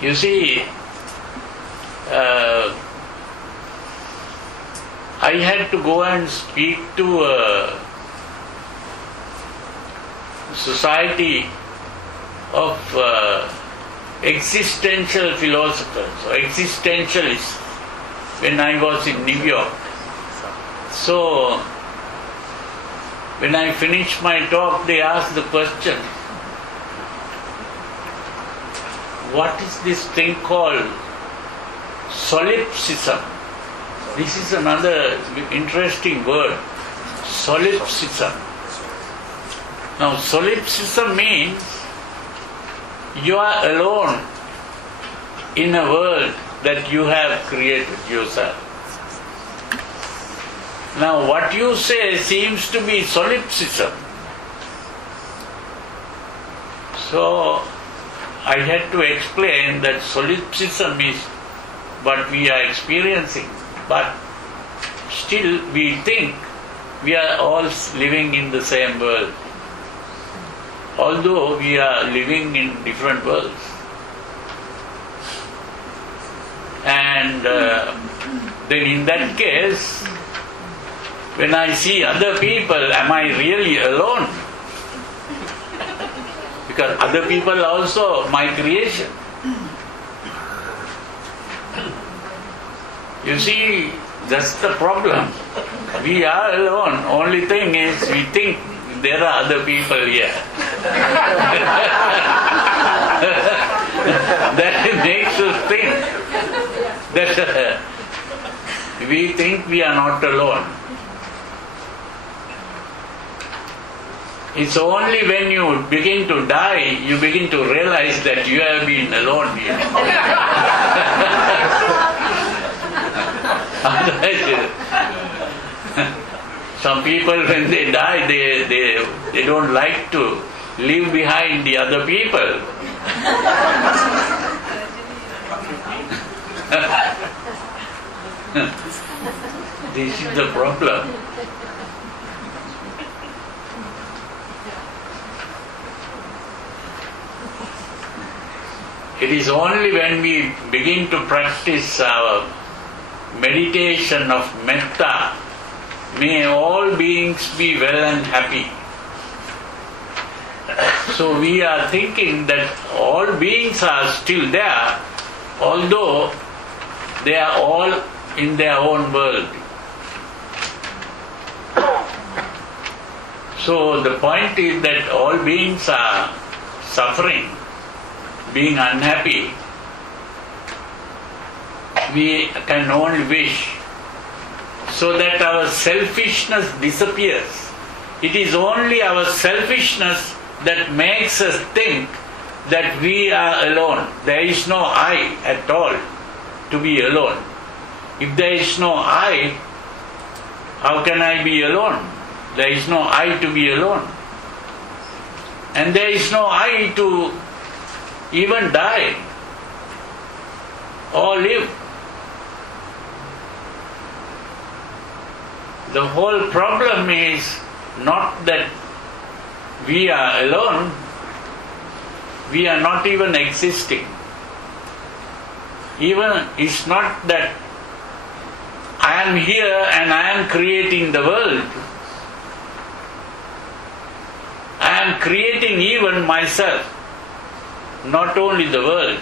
You see, I had to go and speak to a society of existential philosophers or existentialists when I was in New York. So, when I finished my talk, they asked the question, what is this thing called solipsism? This is another interesting word, solipsism. Now, solipsism means you are alone in a world that you have created yourself. Now, what you say seems to be solipsism. So, I had to explain that solipsism is what we are experiencing, but still we think we are all living in the same world, although we are living in different worlds. And then in that case, when I see other people, am I really alone? Because other people are also my creation. You see, that's the problem. We are alone. Only thing is, we think there are other people here. That makes us think that we think we are not alone. It's only when you begin to die, you begin to realize that you have been alone here. Some people, when they die, they don't like to leave behind the other people. This is the problem. It is only when we begin to practice our meditation of metta, may all beings be well and happy. So we are thinking that all beings are still there, although they are all in their own world. So the point is that all beings are suffering, being unhappy. We can only wish so that our selfishness disappears. It is only our selfishness that makes us think that we are alone. There is no I at all to be alone. If there is no I, how can I be alone? There is no I to be alone. And there is no I to even die or live. The whole problem is not that we are alone, we are not even existing. Even it's not that I am here and I am creating the world. I am creating even myself, not only the world.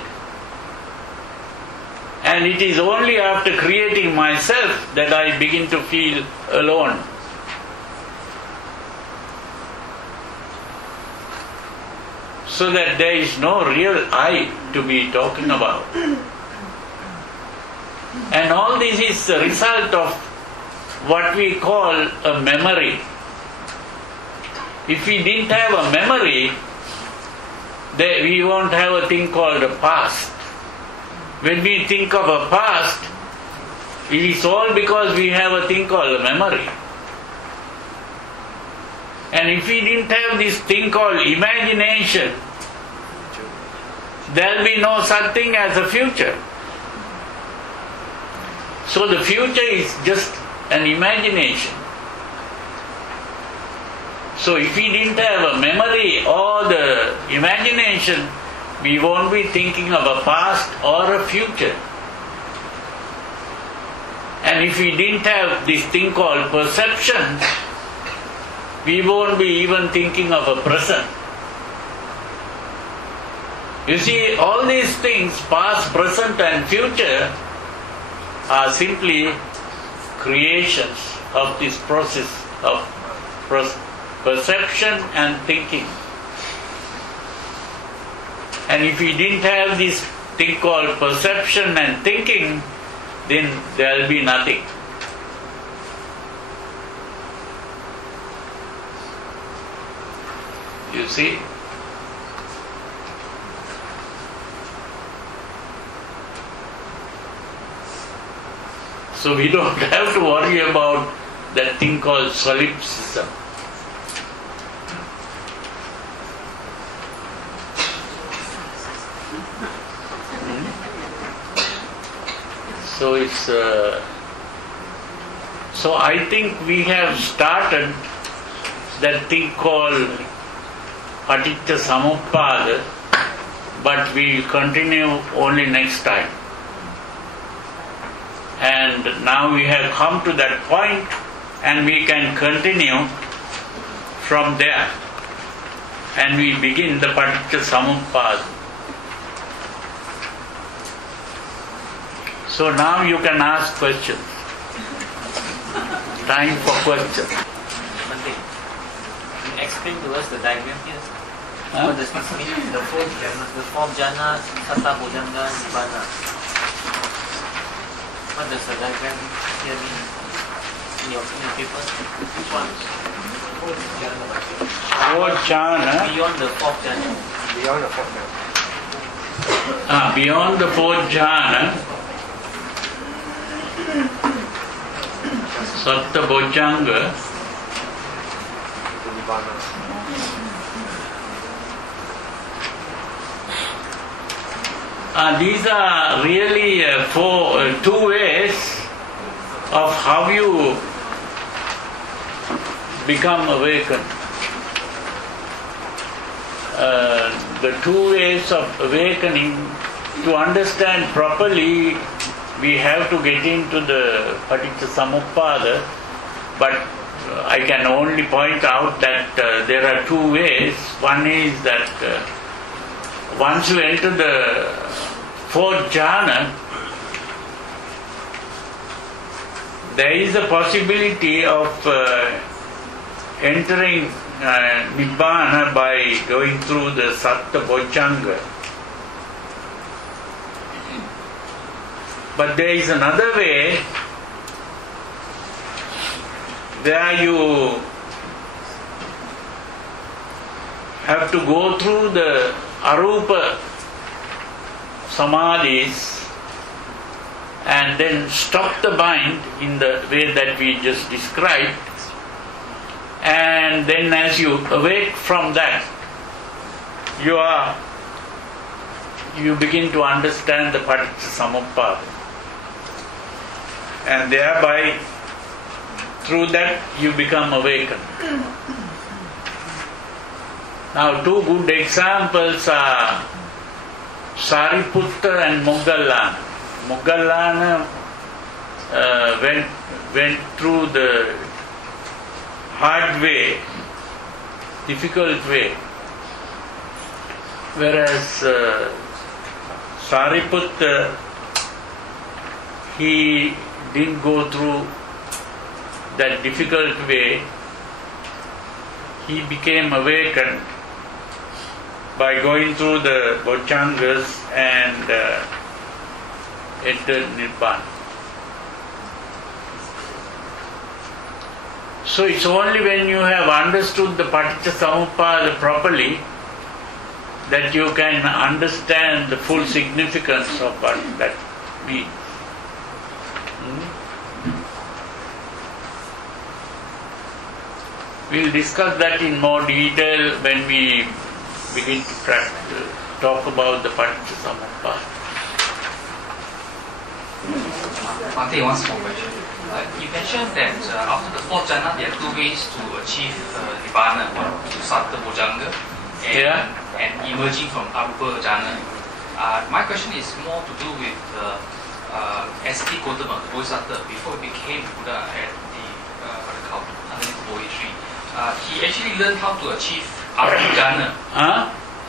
And it is only after creating myself that I begin to feel alone. So that there is no real I to be talking about. And all this is the result of what we call a memory. If we didn't have a memory, we won't have a thing called a past. When we think of a past, it is all because we have a thing called a memory. And if we didn't have this thing called imagination, there will be no such thing as a future. So the future is just an imagination. So if we didn't have a memory or the imagination, we won't be thinking of a past or a future. And if we didn't have this thing called perception, we won't be even thinking of a present. You see, all these things, past, present and future, are simply creations of this process of perception and thinking. And if we didn't have this thing called perception and thinking, then there will be nothing. You see? So we don't have to worry about that thing called solipsism. So it's so I think we have started that thing called Paticca Samuppada, but we will continue only next time. And now we have come to that point and we can continue from there. And we begin the Paticca Samuppada. So now you can ask questions. Time for questions. Explain to us the diagram here. Huh? What does this mean? The fourth jhana, Sata Bhujanga, Nibbana. What does the diagram here mean? In your paper? Which one? Fourth jhana. Beyond the fourth jhana. Beyond the fourth jhana. Beyond the fourth jhana, Satta Bojjhanga, these are really two ways of how you become awakened. The two ways of awakening, to understand properly, we have to get into the Paticca-samuppada, but I can only point out that there are two ways. One is that once you enter the fourth jhana, there is a possibility of entering Nibbana by going through the Satta Bojjhanga. But there is another way where you have to go through the Arupa Samadhis and then stop the mind in the way that we just described, and then as you awake from that, you begin to understand the Paticca-samuppada, and thereby through that you become awakened. Now, two good examples are Sariputta and Moggallana. Moggallana went through the hard way, difficult way, whereas Sariputta, he didn't go through that difficult way. He became awakened by going through the Bojjhangas and entered Nibbana. So it's only when you have understood the Paticca-samuppada properly that you can understand the full significance of what that means. We'll discuss that in more detail when we begin to talk about the Paticca-samuppada. Bhante, one small question. You mentioned that after the fourth jhana, there are two ways to achieve Nibbana, one to Satta Bojjhanga and emerging from Arupa Jhana. My question is more to do with S.T. Gautama, the Bodhisattva, before he became Buddha at the underneath the Bodhi tree. He actually learned how to achieve Arupa Jhana.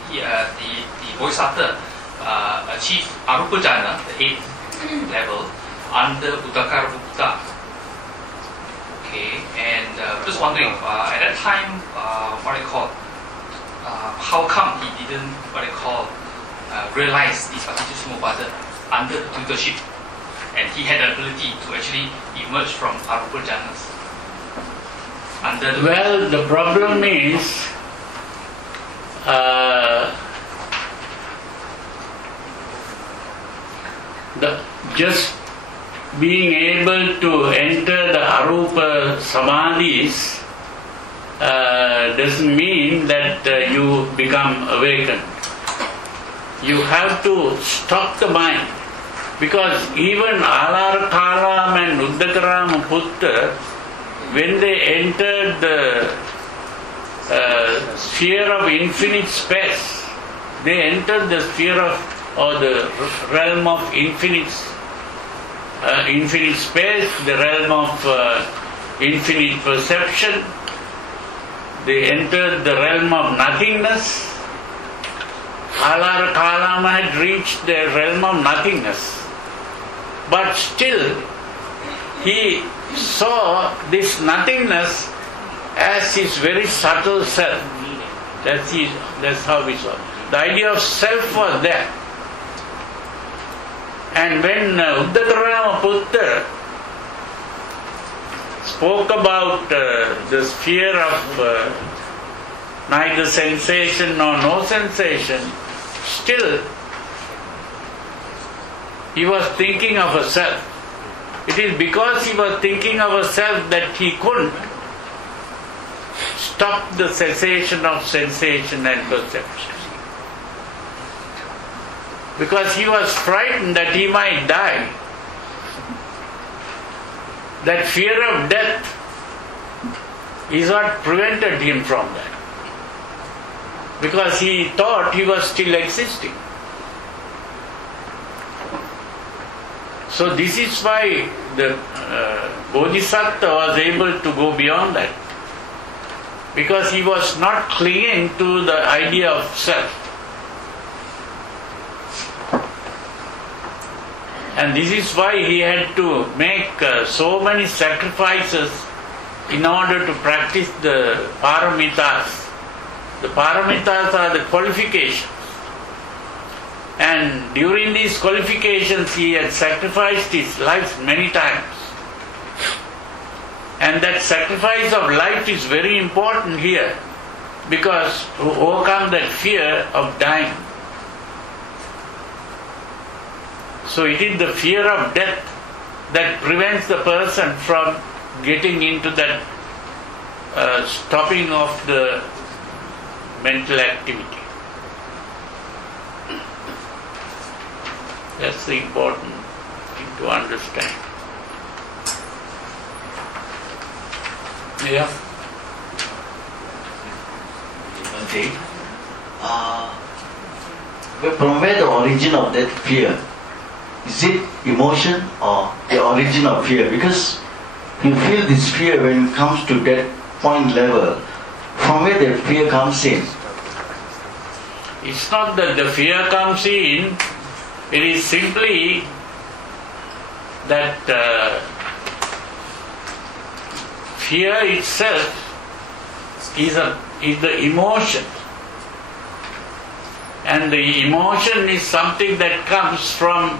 The Bodhisattva achieved Arupa Jhana, the 8th level, under Uddakara Buddha. Okay, and just wondering, at that time, how come he didn't, realize this Paticca-samuppada under the tutorship, and he had the ability to actually emerge from Arupa Jhanas? Well, the problem is just being able to enter the Arupa Samadhis doesn't mean that you become awakened. You have to stop the mind, because even Alara Kalam and Uddakaram Putta, when they entered the sphere of infinite space, they entered the sphere of, or the realm of infinite space, the realm of infinite perception. They entered the realm of nothingness. Alara Kalama had reached the realm of nothingness, but still he saw this nothingness as his very subtle self. That's how we saw it. The idea of self was there. And when Uddhakarama spoke about the sphere of neither sensation nor no sensation, still he was thinking of a self. It is because he was thinking of a self that he couldn't stop the cessation of sensation and perception. Because he was frightened that he might die. That fear of death is what prevented him from that. Because he thought he was still existing. So this is why the Bodhisattva was able to go beyond that. Because he was not clinging to the idea of self. And this is why he had to make so many sacrifices in order to practice the paramitas. The paramitas are the qualifications. And during these qualifications he had sacrificed his life many times. And that sacrifice of life is very important here, because to overcome that fear of dying. So it is the fear of death that prevents the person from getting into that stopping of the mental activity. That's the important thing to understand. Yeah. Okay. From where the origin of that fear? Is it emotion or the origin of fear? Because you feel this fear when it comes to that point level. From where the fear comes in? It's not that the fear comes in, it is simply that fear itself is the emotion. And the emotion is something that comes from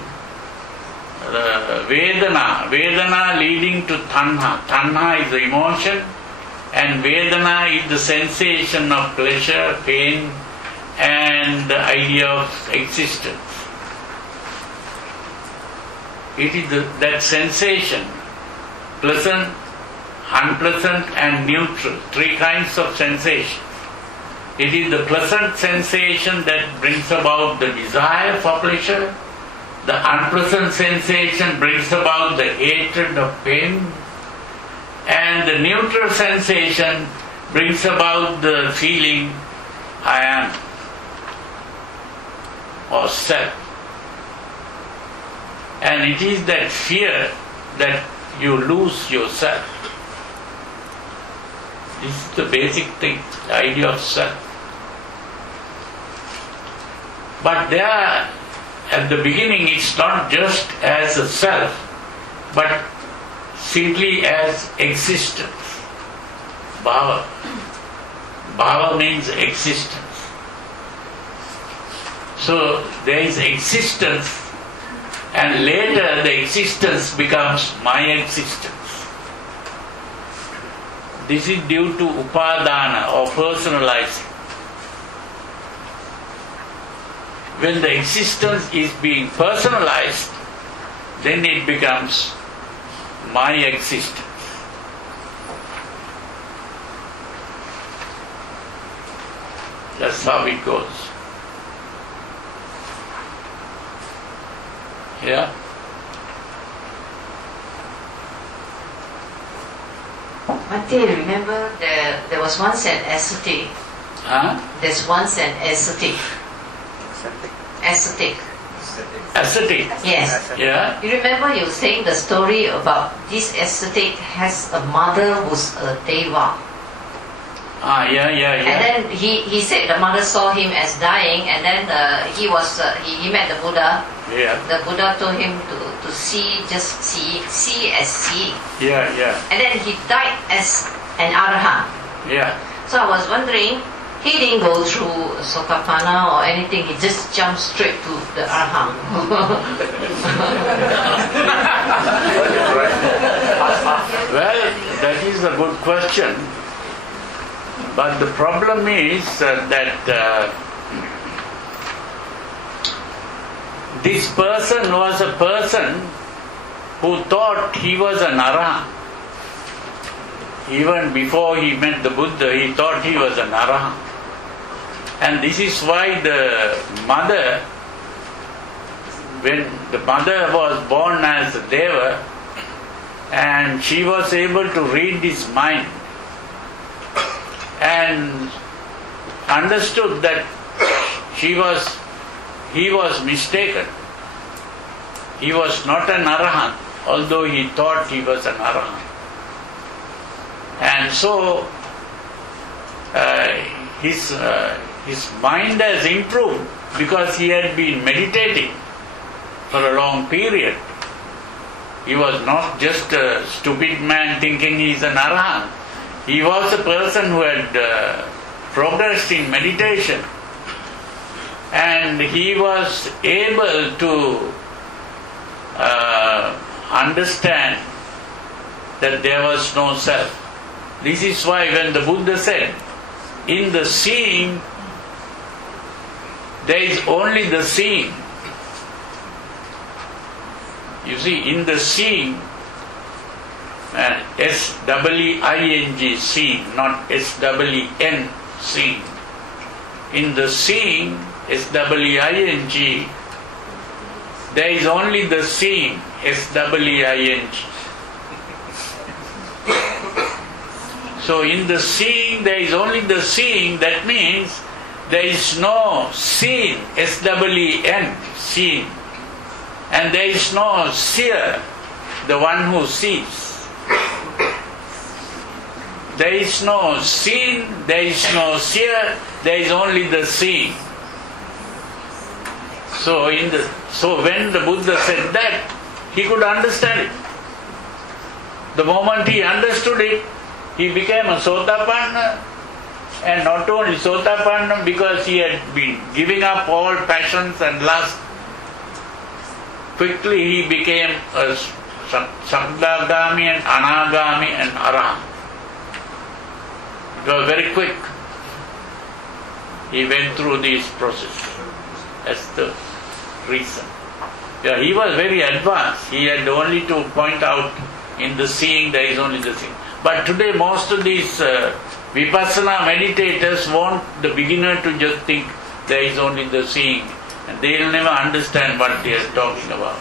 Vedana. Vedana leading to Tanha. Tanha is the emotion, and Vedana is the sensation of pleasure, pain, and the idea of existence. It is that sensation, pleasant, unpleasant and neutral, three kinds of sensation. It is the pleasant sensation that brings about the desire for pleasure. The unpleasant sensation brings about the hatred of pain. And the neutral sensation brings about the feeling I am or self. And it is that fear that you lose yourself. This is the basic thing, the idea of self. But there, at the beginning, it's not just as a self, but simply as existence. Bhava. Bhava means existence. So there is existence, and later the existence becomes my existence. This is due to upadana or personalizing. When the existence is being personalized, then it becomes my existence. That's how it goes. Yeah? Mate, remember there was once an ascetic. Huh? There's once an ascetic. Ascetic. Ascetic. Yes. Yeah? You remember you saying the story about this ascetic has a mother who's a deva. Yeah. And then he said the mother saw him as dying, and then he met the Buddha. Yeah. The Buddha told him to see as seeing. Yeah. And then he died as an arahant. Yeah. So I was wondering, He didn't go through Sotapanna or anything, he just jumped straight to the Arham. Well, that is a good question. But the problem is that this person was a person who thought he was an Arahant. Even before he met the Buddha, he thought he was an Arahant. And this is why the mother, when the mother was born as a Deva, and she was able to read his mind and understood that he was mistaken. He was not an Arahant, although he thought he was an Arahant. And so his mind has improved because he had been meditating for a long period. He was not just a stupid man thinking he is an Arahant. He was a person who had progressed in meditation, and he was able to understand that there was no self. This is why when the Buddha said, in the seeing, there is only the seeing. You see, in the seeing, S-E-E-I-N-G, seeing, not S-E-E-N, seeing. In the seeing, S-E-E-I-N-G, there is only the seeing, S-E-E-I-N-G. So in the seeing, there is only the seeing. That means there is no seen, S-E-E-N, seeing. And there is no seer, the one who sees. There is no seen, there is no seer, there is only the seeing. So when the Buddha said that, he could understand it. The moment he understood it, he became a Sotapanna, and not only Sotapanna because he had been giving up all passions and lust. Quickly he became a Sakdagami and Anagami and Arahant. It was very quick. He went through this process. That's the reason. Yeah, he was very advanced. He had only to point out in the seeing there is only the seeing. But today most of these Vipassana meditators want the beginner to just think there is only the seeing, and they will never understand what they are talking about.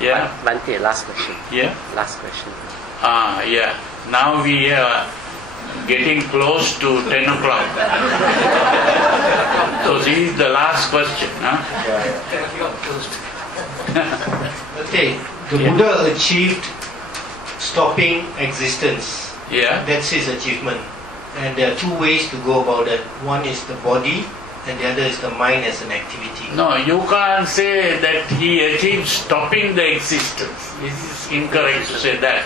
Yeah? Bante, last question. Yeah? Last question. Yeah. Now we are getting close to 10 o'clock. So this is the last question. Huh? Okay, the Buddha achieved stopping existence. Yeah. That's his achievement. And there are two ways to go about it. One is the body, and the other is the mind as an activity. No, you can't say that he achieved stopping the existence. This is incorrect to say that.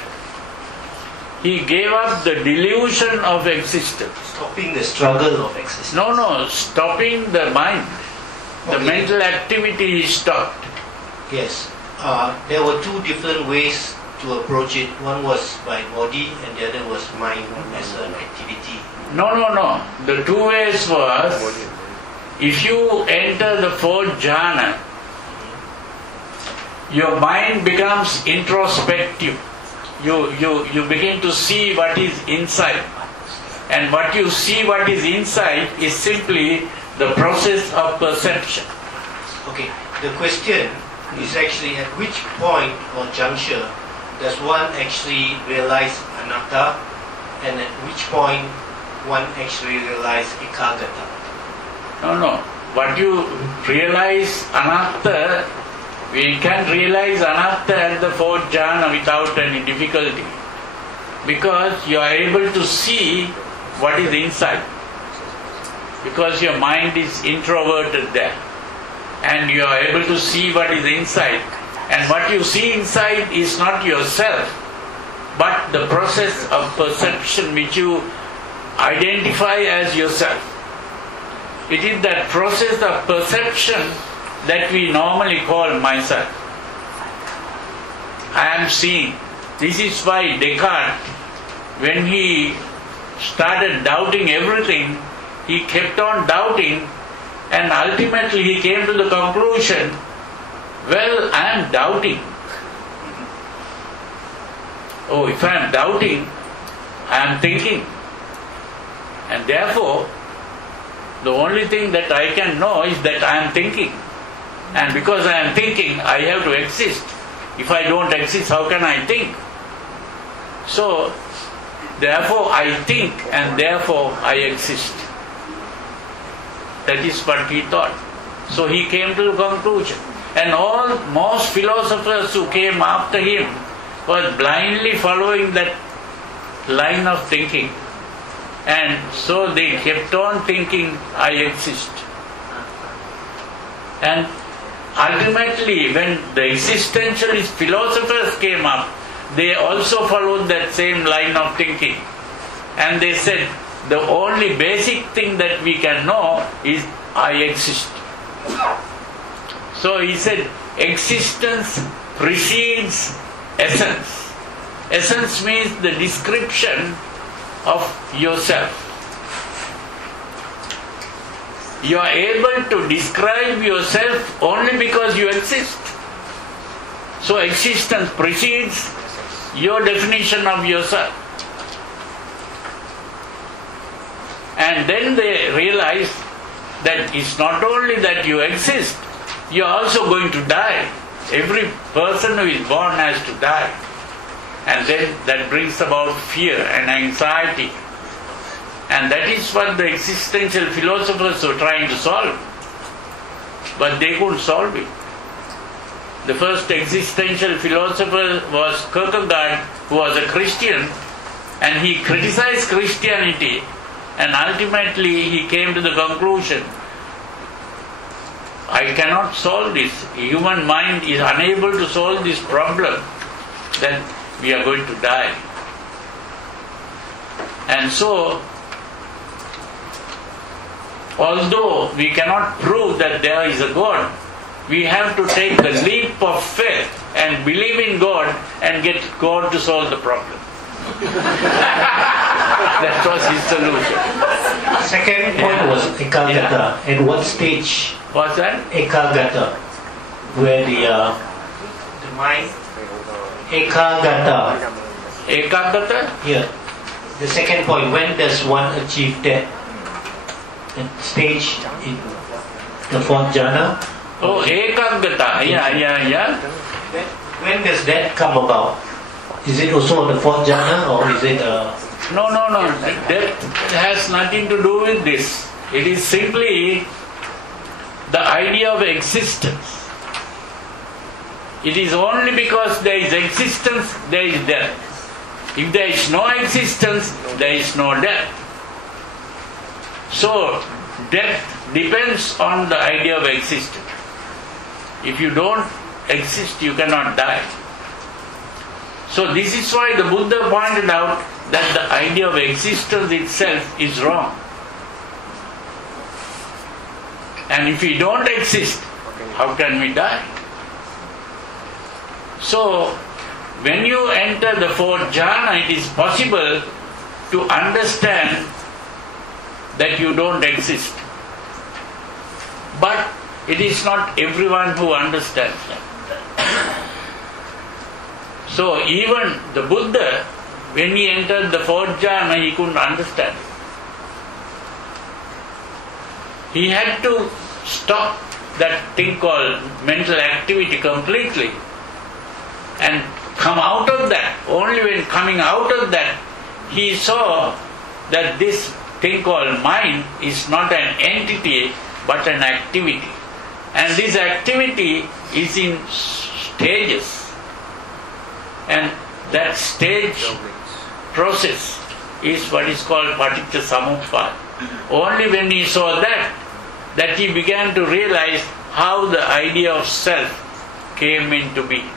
He gave up the delusion of existence. Stopping the struggle of existence. No, stopping the mind. The Okay. mental activity he stopped. Yes. There were two different ways to approach it. One was by body, and the other was mind as an activity. No. The two ways was, if you enter the fourth jhana, your mind becomes introspective. You begin to see what is inside. And what you see what is inside is simply the process of perception. Okay. The question is actually at which point or juncture does one actually realize anatta, and at which point one actually realize ekagata? No. What you realize anatta, we can realize anatta at the fourth jhana without any difficulty, because you are able to see what is inside, because your mind is introverted there, and you are able to see what is inside. And what you see inside is not yourself. but the process of perception which you identify as yourself. It is that process of perception that we normally call myself. I am seeing. This is why Descartes, when he started doubting everything, he kept on doubting, and ultimately he came to the conclusion, well, I am doubting. Oh, if I am doubting, I am thinking. And therefore, the only thing that I can know is that I am thinking. And because I am thinking, I have to exist. If I don't exist, how can I think? So, therefore I think, and therefore I exist. That is what he thought. So he came to the conclusion. And most philosophers who came after him were blindly following that line of thinking. And so they kept on thinking, I exist. And ultimately, when the existentialist philosophers came up, they also followed that same line of thinking. And they said, the only basic thing that we can know is I exist. So he said, existence precedes essence. Essence means the description of yourself. You are able to describe yourself only because you exist. So existence precedes your definition of yourself. And then they realize that it's not only that you exist, you are also going to die. Every person who is born has to die. And then that brings about fear and anxiety. And that is what the existential philosophers were trying to solve. But they couldn't solve it. The first existential philosopher was Kierkegaard, who was a Christian, and he criticized Christianity, and ultimately he came to the conclusion, I cannot solve this. Human mind is unable to solve this problem. Then we are going to die. And so, although we cannot prove that there is a God, we have to take the leap of faith and believe in God and get God to solve the problem. That was his solution. Second point was ekagata. At what stage? What's that? Ekagata, where the mind. Ekagata. Ekagata? Yeah. The second point. When does one achieve that stage in the fourth jhana? Oh, ekagata. Yeah. When does that come about? Is it also on the fourth jhana, or is it No. That has nothing to do with this. It is simply the idea of existence. It is only because there is existence, there is death. If there is no existence, there is no death. So, death depends on the idea of existence. If you don't exist, you cannot die. So this is why the Buddha pointed out that the idea of existence itself is wrong. And if we don't exist, how can we die? So, when you enter the fourth jhana, it is possible to understand that you don't exist. But it is not everyone who understands that. So even the Buddha, when he entered the fourth jhana, he couldn't understand. He had to stop that thing called mental activity completely and come out of that. Only when coming out of that, he saw that this thing called mind is not an entity but an activity. And this activity is in stages. And that stage process is what is called paticca samuppada. Only when he saw that he began to realize how the idea of self came into being.